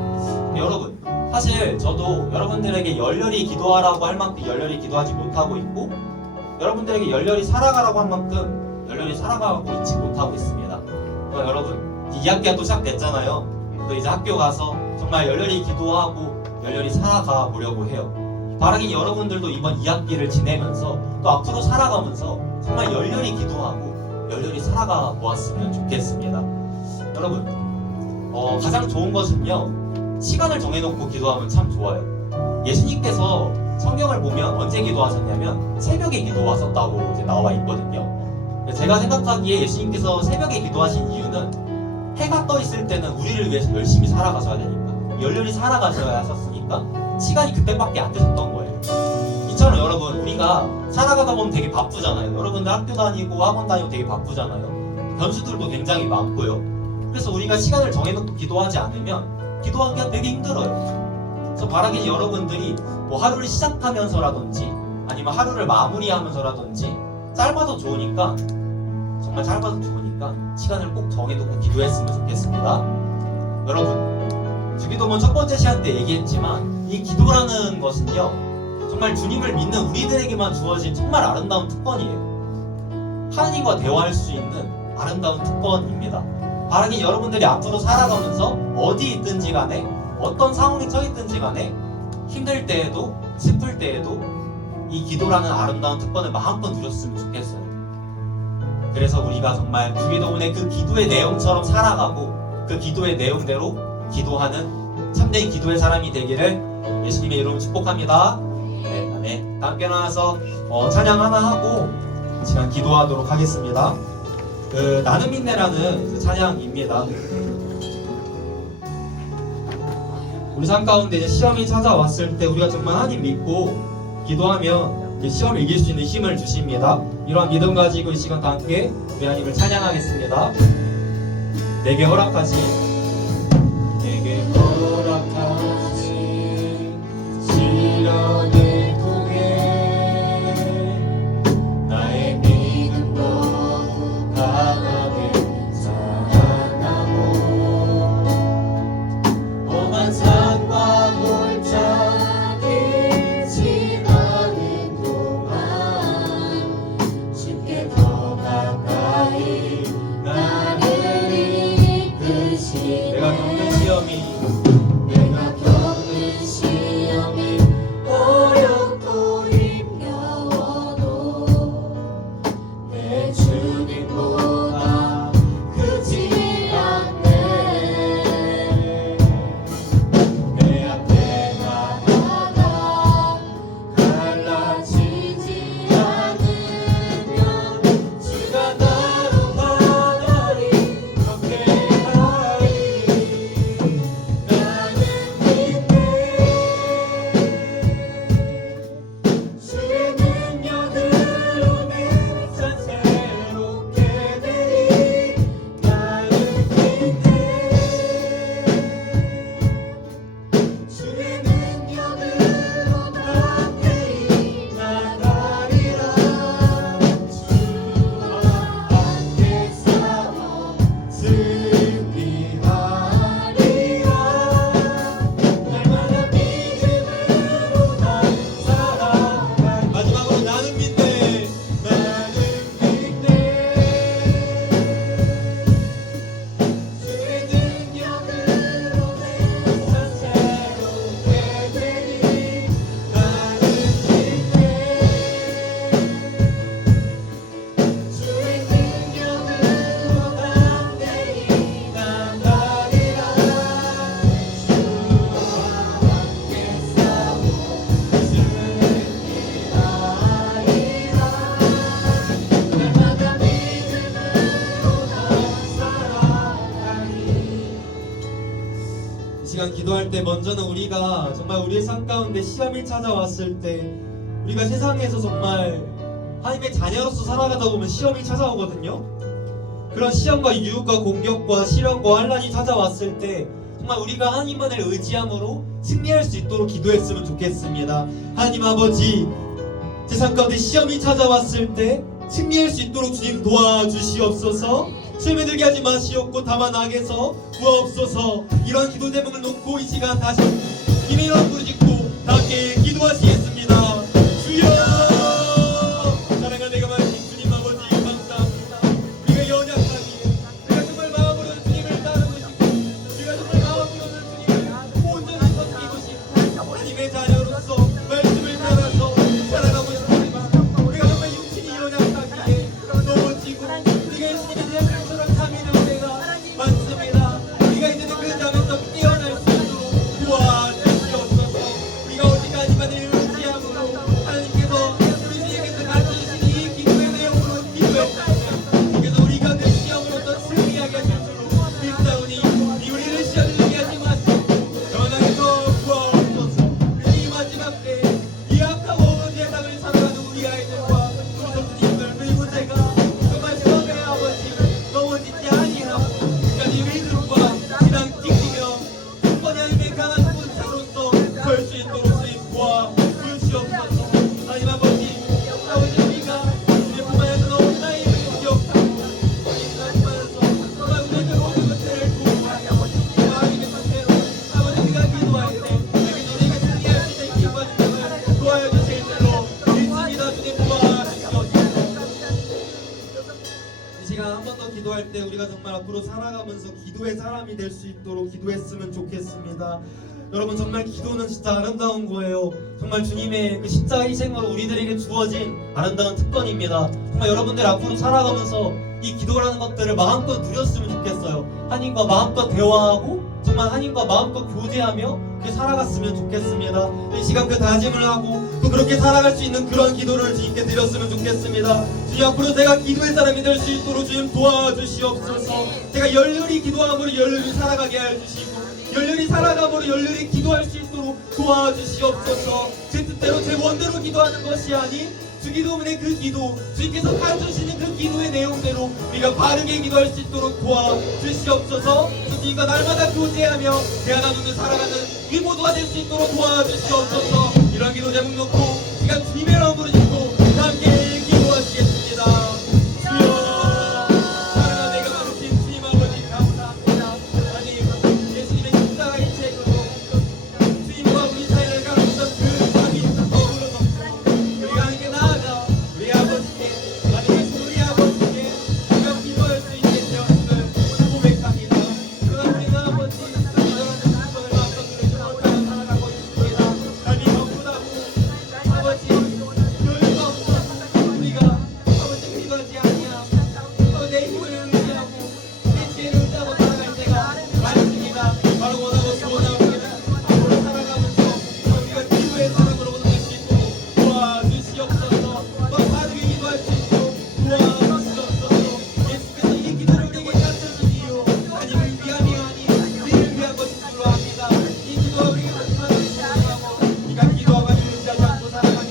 여러분, 사실 저도 여러분들에게 열렬히 기도하라고 할 만큼 열렬히 기도하지 못하고 있고, 여러분들에게 열렬히 살아가라고 한 만큼 열렬히 살아가고 있지 못하고 있습니다. 여러분, 2학기가 또 시작됐잖아요. 또 이제 학교 가서 정말 열렬히 기도하고 열렬히 살아가 보려고 해요. 바라긴 여러분들도 이번 2학기를 지내면서 또 앞으로 살아가면서 정말 열렬히 기도하고 열렬히 살아가 보았으면 좋겠습니다. 여러분, 가장 좋은 것은요, 시간을 정해놓고 기도하면 참 좋아요. 예수님께서 성경을 보면 언제 기도하셨냐면 새벽에 기도하셨다고 이제 나와 있거든요. 제가 생각하기에 예수님께서 새벽에 기도하신 이유는 해가 떠 있을 때는 우리를 위해서 열심히 살아가셔야 되니까, 열렬히 살아가셔야 하셨으니까 시간이 그때밖에 안 되셨던 거예요. 이처럼 여러분, 우리가 살아가다 보면 되게 바쁘잖아요. 여러분들 학교 다니고 학원 다니고 되게 바쁘잖아요. 변수들도 굉장히 많고요. 그래서 우리가 시간을 정해놓고 기도하지 않으면 기도하기가 되게 힘들어요. 그래서 바라기는 여러분들이 뭐 하루를 시작하면서라든지 아니면 하루를 마무리하면서라든지 짧아도 좋으니까, 정말 짧아도 좋으니까 시간을 꼭 정해놓고 기도했으면 좋겠습니다. 여러분, 주기도문 첫 번째 시간 때 얘기했지만 이 기도라는 것은요, 정말 주님을 믿는 우리들에게만 주어진 정말 아름다운 특권이에요. 하나님과 대화할 수 있는 아름다운 특권입니다. 바라긴 여러분들이 앞으로 살아가면서 어디 있든지 간에 어떤 상황에 처해 있든지 간에 힘들 때에도 슬플 때에도 이 기도라는 아름다운 특권을 마음껏 누렸으면 좋겠어요. 그래서 우리가 정말 주기도문의 그 기도의 내용처럼 살아가고 그 기도의 내용대로 기도하는 참된 기도의 사람이 되기를 예수님의 이름으로 축복합니다. 네, 아멘. 다 함께 나와서 찬양 하나 하고 시간 기도하도록 하겠습니다. 나는 믿네라는 찬양입니다. 우리 삶 가운데 이제 시험이 찾아왔을 때 우리가 정말 하나님 믿고 기도하면 시험을 이길 수 있는 힘을 주십니다. 이러한 믿음 가지고 이 시간 다 함께 우리 하나님을 찬양하겠습니다. 내게 허락하신 시련을 통해 나의 믿음도 강하게 자라나고 험한 산과 골짜기 지나는 동안 주께 더 가까이 나를 이끄시 시간 기도할 때 먼저는 우리가 정말 우리의 삶 가운데 시험이 찾아왔을 때 우리가 세상에서 정말 하나님의 자녀로서 살아가다 보면 시험이 찾아오거든요. 그런 시험과 유혹과 공격과 시련과 환난이 찾아왔을 때 정말 우리가 하나님만을 의지함으로 승리할 수 있도록 기도했으면 좋겠습니다. 하나님 아버지, 제 삶 가운데 시험이 찾아왔을 때 승리할 수 있도록 주님 도와주시옵소서. 시험에 들게 하지 마시옵고 다만 악에서 구하옵소서. 이런 기도 제목을 놓고 이 시간 다시 힘의 이름 부르짖고 함께 기도하시겠습니다. 주여, 사랑하는 내가 말씀 주님 아버지 감사합니다. 우리가 연약하기에 우리가 정말 마음으로 주님을 따르고 싶고 우리가 정말 마음으로는 주님을 온전히 섬기고 싶고 하나님의 자녀로서 말씀을 따라서 살아가고 싶지만 우리가 정말 육신이 연약하기에 넘어지고 우리가 예수님의 제물처럼 잠이 들 때가 많습니다. 우리가 이제는 그 잠에서 깨어날 수 있도록 도와주시옵소서. 우리가 어디까지만을 의지함으로 하나님께서 우리 주님께서 가르쳐주신 이 기도의 내용으로 기도했다면 그래서 우리가 그 시험으로서 승리하게 하실 줄로 믿사오니 이 우리를 시험을 들게 하지 마시고 영원하게서 구하옵소서. 이 마지막 때 이 악하고 어디의 땅을 살아가는 우리 아이들과 우리 성도님들 그리고 제가 정말 시험의 아버지 넘어지지 아니하고 끝까지 믿음과 신앙 지키며 굳건히 하나님의 강한 군사로서 설 수 있도록 주님 도와주시옵소서. 하나님 아버지 우리가 우리의 품 안에서 너무 나이를 기억하고 하나님께서 정말 우리에게 모든 것들을 도와하여 하나님의 상태로 아버지 우리가 기도할 때 우리가 승리할 수 있는 기도와 주님을 도와여 주실 줄로 믿습니다. 주님 도와주시옵소서. 이 시간 한 번 더 기도할 때 우리가 정말 앞으로 살아가면서 기도의 사람이 될 수 있도록 기도했으면 좋겠습니다. 여러분 정말 기도는 진짜 아름다운 거예요. 정말 주님의 그 십자가 희생으로 우리들에게 주어진 아름다운 특권입니다. 정말 여러분들 앞으로 살아가면서 이 기도라는 것들을 마음껏 누렸으면 좋겠어요. 하나님과 마음껏 대화하고 정말 하나님과 마음껏 교제하며 그렇게 살아갔으면 좋겠습니다. 이 시간 그 다짐을 하고 또 그렇게 살아갈 수 있는 그런 기도를 주님께 드렸으면 좋겠습니다. 주님 앞으로 제가 기도의 사람이 될 수 있도록 주님 도와주시옵소서. 제가 열렬히 기도함으로 열렬히 살아가게 해주시고 열렬히 살아감으로 열렬히 기도할 수 있도록 도와주시옵소서. 제 뜻대로 제 원대로 기도하는 것이 아닌 주 기도문의 그 기도 주님께서 가르쳐주시는 그 기도의 내용대로 우리가 바르게 기도할 수 있도록 도와주시옵소서. 주님과 날마다 교제하며 대화 나누며 살아가는 이 모두가 될 수 있도록 도와주시옵소서. 이런 기도 제목 놓고 시간 주님의 이름으로 부르짖고 함께 기도하시겠습니다. 주여, 사랑하는 내가 많으신 주님 아버지 감사합니다. 하나님 예수님의 십자가 인책으로 주님과 우리 사이를 가르치던 그 밤이 떠오르고 우리가 함께 나아가 우리 아버지께 하나님 우리 아버지께 우리가 기도할 수 있게 되었음을 고백합니다. 그러나 우리가 아버지 기도하는 순간을 마음껏 누리지 못하고 살아가고 있습니다. 하나님 바쁘다고 아버지 교회가 없어서 우리가 아버지 기도하지 아니하고 내 힘을 의지하고 내 지혜를 의지하고 살아갈 때가 많습니다. 바로 원하고 소원하고 앞으로 살아가면서 우리가 기도의 사람으로 거듭날 수 있도록 도와주시옵소서. 또 바르게 기도할 수 있도록 도와주시옵소서. 예수께서 이 기도를 우리에게 가르쳐주신 이유 하나님을 위함이 아닌 우리를 위한 것인 줄로 압니다. 이 기도가 우리에게 하나님을 위하고 우리가 기도하고 의지하지 않고 살아가면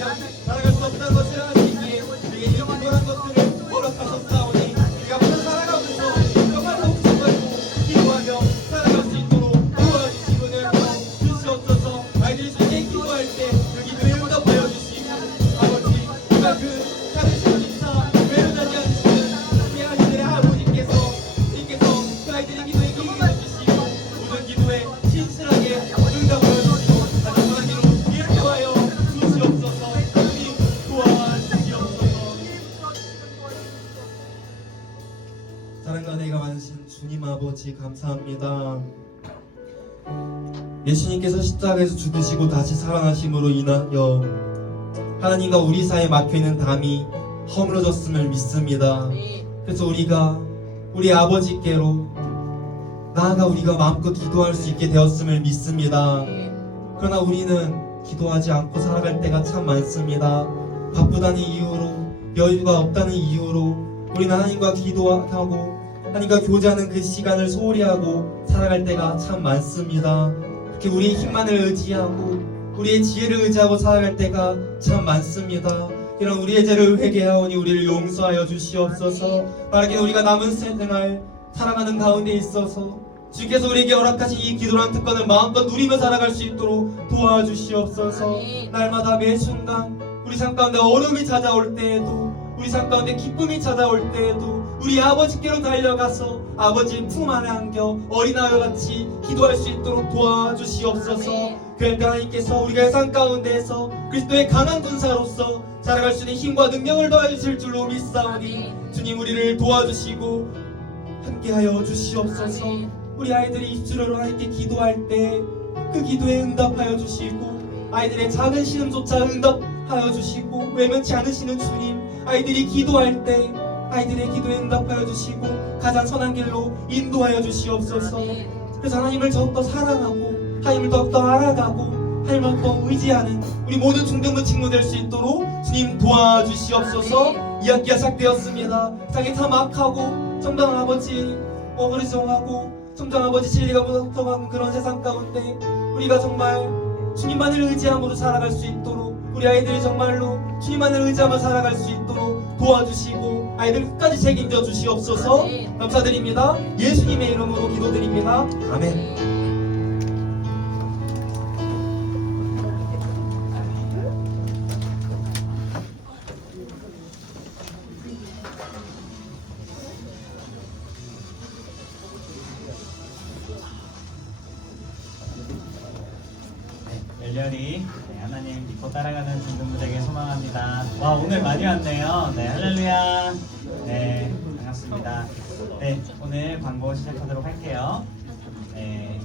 살아갈 수 없다는 것을 아시기에 우리에게 이 기도란 것들을 허락하셨사오니 우리가 앞으로 살아가면서 정말 목숨 걸고 기도하며 살아갈 수 있도록 도와주시고 주시옵소서. 아이들이 주께 기도할 때 그 기도에 응답하여 주시고 아버지 정말 그 작으신 집사 외면하지 않으시는 우리 아이들의 아버지께서 주님께서 그 아이들의 기도에 기회 주시고 모든 기도에 신실하게 응답하여 주시고 하나님 하나님으로 이렇게 하여 주시옵소서. 주님 도와주시옵소서. 사랑과 내가 많으신 주님 아버지 감사합니다. 예수님께서 십자가에서 죽으시고 다시 살아나심으로 인하여 하나님과 우리 사이에 막혀있는 담이 허물어졌음을 믿습니다. 그래서 우리가 우리 아버지께로 나아가 우리가 마음껏 기도할 수 있게 되었음을 믿습니다. 그러나 우리는 기도하지 않고 살아갈 때가 참 많습니다. 바쁘다는 이유로 여유가 없다는 이유로 우리는 하나님과 기도하고 하나님과 교제하는 그 시간을 소홀히 하고 살아갈 때가 참 많습니다. 이렇게 우리의 힘만을 의지하고 우리의 지혜를 의지하고 살아갈 때가 참 많습니다. 이런 우리의 죄를 회개하오니 우리를 용서하여 주시옵소서. 바라기는 우리가 남은 생활 살아가는 가운데 있어서 주께서 우리에게 허락하신 이 기도라는 특권을 마음껏 누리며 살아갈 수 있도록 도와주시옵소서. 날마다 매 순간 우리 삶 가운데 어려움이 찾아올 때에도 우리 삶 가운데 기쁨이 찾아올 때에도 우리 아버지께로 달려가서 아버지의 품 안에 안겨 어린아이와 같이 기도할 수 있도록 도와주시옵소서. 그럴 때 하나님께서 우리가 삶 가운데에서 그리스도의 강한 군사로서 살아갈 수 있는 힘과 능력을 더해주실 줄로 믿사오니 주님 우리를 도와주시고 함께하여 주시옵소서. 우리 아이들이 입술로 하나님께 기도할 때 그 기도에 응답하여 주시고 아이들의 작은 신음조차 응답하여 주시고 외면치 않으시는 주님, 아이들이 기도할 때 아이들의 기도에 응답하여 주시고 가장 선한 길로 인도하여 주시옵소서. 그래서 하나님을 더욱더 사랑하고 하나님을 더욱더 알아가고 하나님을 더욱더 의지하는 우리 모든 중등부 친구 될 수 있도록 주님 도와주시옵소서. 이 학기가 시작되었습니다. 세상이 참 악하고 정당 아버지 어그리정하고 정당 아버지 진리가 무섭다고 그런 세상 가운데 우리가 정말 주님만을 의지함으로 살아갈 수 있도록 우리 아이들이 정말로 주님만을 의지하며 살아갈 수 있도록 도와주시고 아이들 끝까지 책임져 주시옵소서. 감사드립니다. 예수님의 이름으로 기도드립니다. 아멘. 열렬히 하나님 믿고 따라가는 중등부에게 소망합니다. 와, 오늘 많이 왔네요. 네, 할렐루야. 네, 반갑습니다. 네, 오늘 광고 시작하도록 할게요. 네,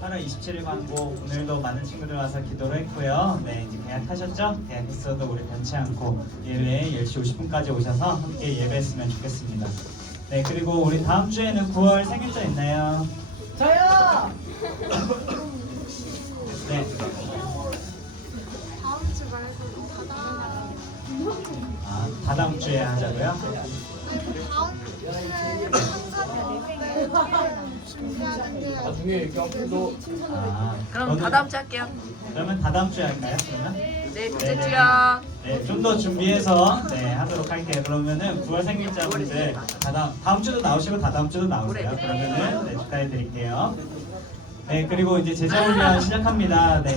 8월 27일 광고 오늘도 많은 친구들 와서 기도를 했고요. 네, 이제 계약하셨죠? 계약했어도 우리 변치 않고 예배 10시 50분까지 오셔서 함께 예배했으면 좋겠습니다. 네, 그리고 우리 다음 주에는 9월 생일자 있나요? 저요. 네. 다다음 주에 하자고요? 나중에 경도 그럼 다다음 주에 할게요. 그러면 다다음 주에 할까요? 그러면? 네, 둘째 주요. 네, 좀 더 준비해서 네, 하도록 할게요. 그러면은 9월 생일자분들 다음 주도 나오시고 다다음 주도 나오세요. 그러면은 네, 축하해드릴게요. 네, 그리고 이제 제자훈련 시작합니다. 네,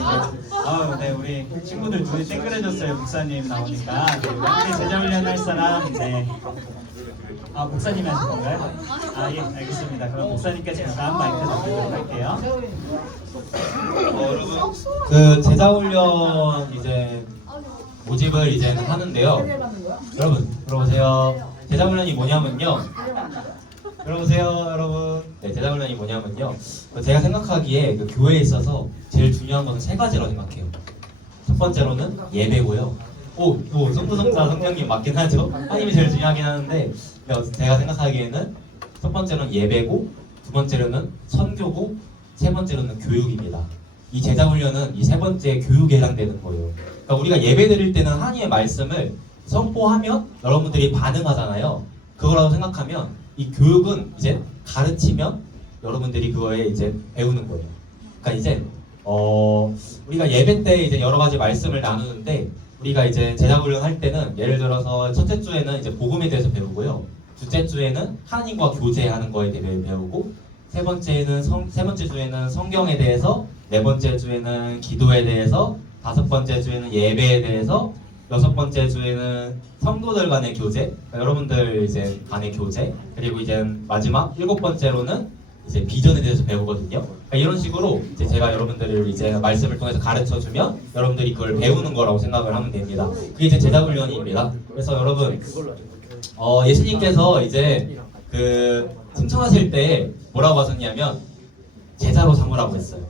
네, 우리 친구들 눈이 땡그레졌어요. 목사님 나오니까. 네, 우리 제자훈련 할 사람, 네. 목사님이 하신 건가요? 예, 알겠습니다. 그럼 목사님께 잠깐 마이크 넘기도록 할게요. 여러분, 그 제자훈련 이제 모집을 이제 하는데요. 여러분, 들어보세요. 제자훈련이 뭐냐면요. 들어보세요, 여러분. 네, 제자훈련이 뭐냐면요. 제가 생각하기에 그 교회에 있어서 제일 중요한 것은 세 가지라고 생각해요. 첫 번째로는 예배고요. 성부성자 성령님 맞긴 하죠. 하나님이 제일 중요하긴 하는데 제가 생각하기에는 첫 번째로는 예배고, 두 번째로는 선교고, 세 번째로는 교육입니다. 이 제자훈련은 이 세 번째 교육에 해당되는 거예요. 그러니까 우리가 예배 드릴 때는 하나님의 말씀을 선포하면 여러분들이 반응하잖아요. 그거라고 생각하면 이 교육은 이제 가르치면 여러분들이 그거에 이제 배우는 거예요. 그러니까 이제 우리가 예배 때 이제 여러 가지 말씀을 나누는데 우리가 이제 제자훈련 할 때는 예를 들어서 첫째 주에는 이제 복음에 대해서 배우고요. 둘째 주에는 하나님과 교제하는 거에 대해 배우고 세 번째 주에는 성경에 대해서, 네 번째 주에는 기도에 대해서, 다섯 번째 주에는 예배에 대해서, 여섯 번째 주에는 성도들 간의 교제, 그러니까 여러분들 이제 간의 교제, 그리고 이제 마지막 일곱 번째로는 이제 비전에 대해서 배우거든요. 그러니까 이런 식으로 이제 제가 여러분들을 이제 말씀을 통해서 가르쳐 주면 여러분들이 그걸 배우는 거라고 생각을 하면 됩니다. 그게 이제 제자훈련입니다. 그래서 여러분, 예수님께서 이제 그 승천하실 때 뭐라고 하셨냐면 제자로 삼으라고 했어요.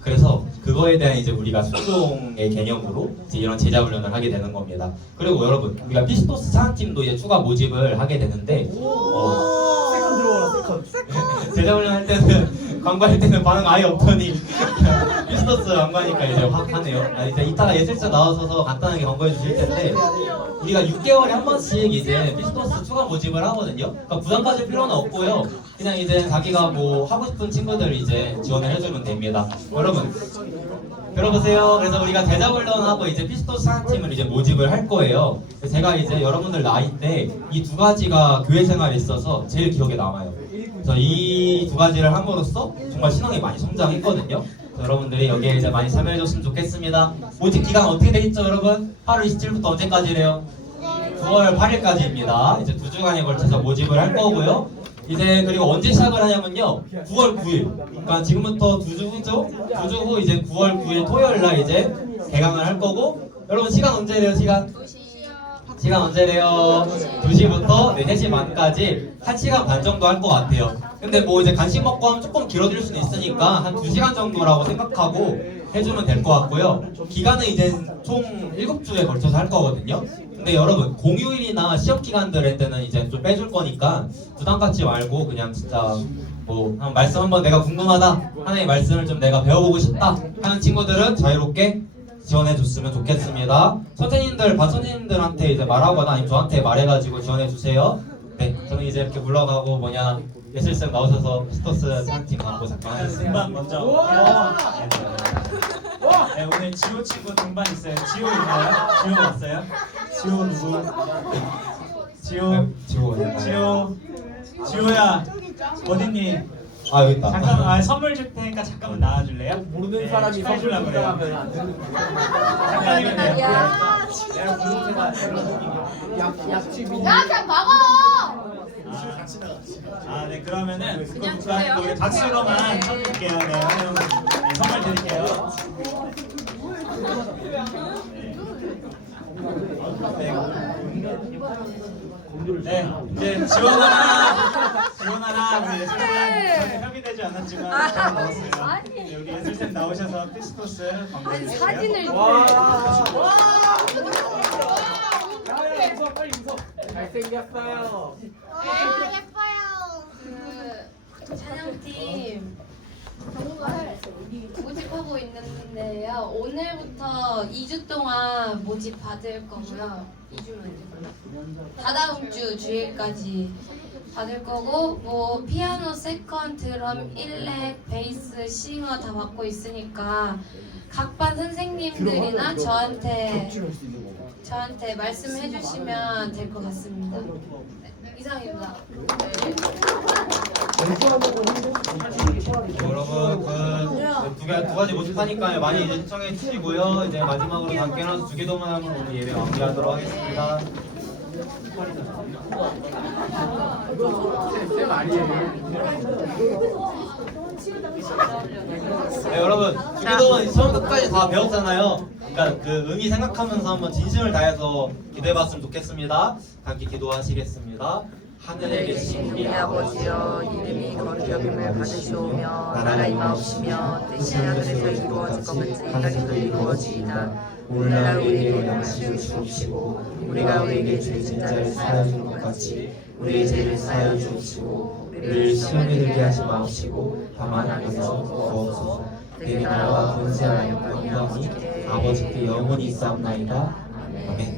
그래서 그거에 대한 이제 우리가 순종의 개념으로 이제 이런 제자훈련을 하게 되는 겁니다. 그리고 여러분, 우리가 피스토스 사안팀도 이제 추가 모집을 하게 되는데 세컨 들어와라 세컨. 제자훈련 할 때는 광고할 때는 반응 아예 없더니 피스토스 광고하니까 이제 확 하네요. 이제 이따가 예술자 나와서 간단하게 광고해 주실 텐데 우리가 6개월에 한 번씩 이제 피스토스 추가 모집을 하거든요. 그러니까 부담 가질 필요는 없고요. 그냥 이제 자기가 뭐 하고 싶은 친구들 이제 지원을 해주면 됩니다. 여러분 들어보세요. 그래서 우리가 대자훈련하고 이제 피스토스 한 팀을 이제 모집을 할 거예요. 제가 이제 여러분들 나이 때 이 두 가지가 교회 생활에 있어서 제일 기억에 남아요. 그래서 이 두 가지를 함으로써 정말 신앙이 많이 성장했거든요. 여러분들이 여기에 이제 많이 참여해줬으면 좋겠습니다. 모집 기간 어떻게 돼 있죠, 여러분? 8월 27일부터 언제까지래요? 9월 8일까지입니다. 이제 2주간에 걸쳐서 모집을 할 거고요. 이제 그리고 언제 시작을 하냐면요, 9월 9일. 그러니까 지금부터 2주 후죠? 2주 후 이제 9월 9일 토요일 날 이제 개강을 할 거고, 여러분 시간 언제래요? 시간 언제래요? 2시부터 4시 반까지 1시간 반 정도 할 것 같아요. 근데 뭐 이제 간식 먹고 하면 조금 길어질 수는 있으니까 한 2시간 정도라고 생각하고 해주면 될 것 같고요. 기간은 이제 총 7주에 걸쳐서 할 거거든요. 근데 여러분 공휴일이나 시험 기간들에 때는 이제 좀 빼줄 거니까 부담 갖지 말고 그냥 진짜 뭐 말씀 한번 내가 궁금하다, 하나님의 말씀을 좀 내가 배워보고 싶다 하는 친구들은 자유롭게 지원해줬으면 좋겠습니다. 선생님들, 반 선생님들한테 이제 말하거나 아니면 저한테 말해가지고 지원해주세요. 네, 저는 이제 이렇게 물러가고 예술쌤 나오셔서 피스토스 한팀 갖고 잠깐 등반 하겠습니다. 먼저 할게요. 네, 오늘 지호 친구 등반 있어요. 지호 있나요? 지호 왔어요? 지호 누구? 지호야 어딨니? 아 여기 있다. 잠깐 선물 줄 테니까 잠깐만 나와줄래요? 모르는 사람이 축하해 주려고 그래요. 하면 안 되는 거야. 잠깐이면 돼요. 내가 모르는 사람 약집이. 야, 그냥 막아! 네, 그러면은 우리 박수로만 쳐드릴게요. 네, 선물 드릴게요. 네, 이제 지원하라 우리 예술쌤 협의되지 않았지만 잘 나왔어요. 네, 여기 예술쌤 나오셔서 피스토스 광고해주세요. 사진을 빨리 웃어. 잘생겼어요. 그 찬양팀 모집하고 있는데요. 오늘부터 2주 동안 모집 받을 거고요. 2주면 다다음 주 주일까지 받을 거고, 뭐 피아노, 세컨, 드럼, 일렉, 베이스, 싱어 다 받고 있으니까 각 반 선생님들이나 저한테 말씀해 주시면 될 것 같습니다. 네, 이상입니다. 여러분 두 가지 모집하니까 많이 이제 신청해 주시고요. 이제 마지막으로 함께 나눠서 주기도문 하면 오늘 예배 마무리하도록 하겠습니다. 쌤 아니에요. 네, 여러분 주기도문 처음부터 끝까지 다 배웠잖아요. 그러니까 그 의미 생각하면서 한번 진심을 다해서 기도해봤으면 좋겠습니다. 함께 기도하시겠습니다. 하늘에 계신 우리 아버지여, 이름이 거룩히 여김을 받으시오며 나라가 임하옵시며 뜻이 하늘에서 이루어질 것 같이 이 땅에도 이루어지이다. 오늘날 우리에게 일용할 주옵시고 우리가 우리에게 죄진 자를 사하여 준 것 같이 우리의 죄를 사하여 주옵시고 우리를 시험에 들게 하지 마옵시고 다만 악에서 구하옵소서. 내 나라와 권세와 영광이 아버지께 영원히 있사옵나이다. 아멘.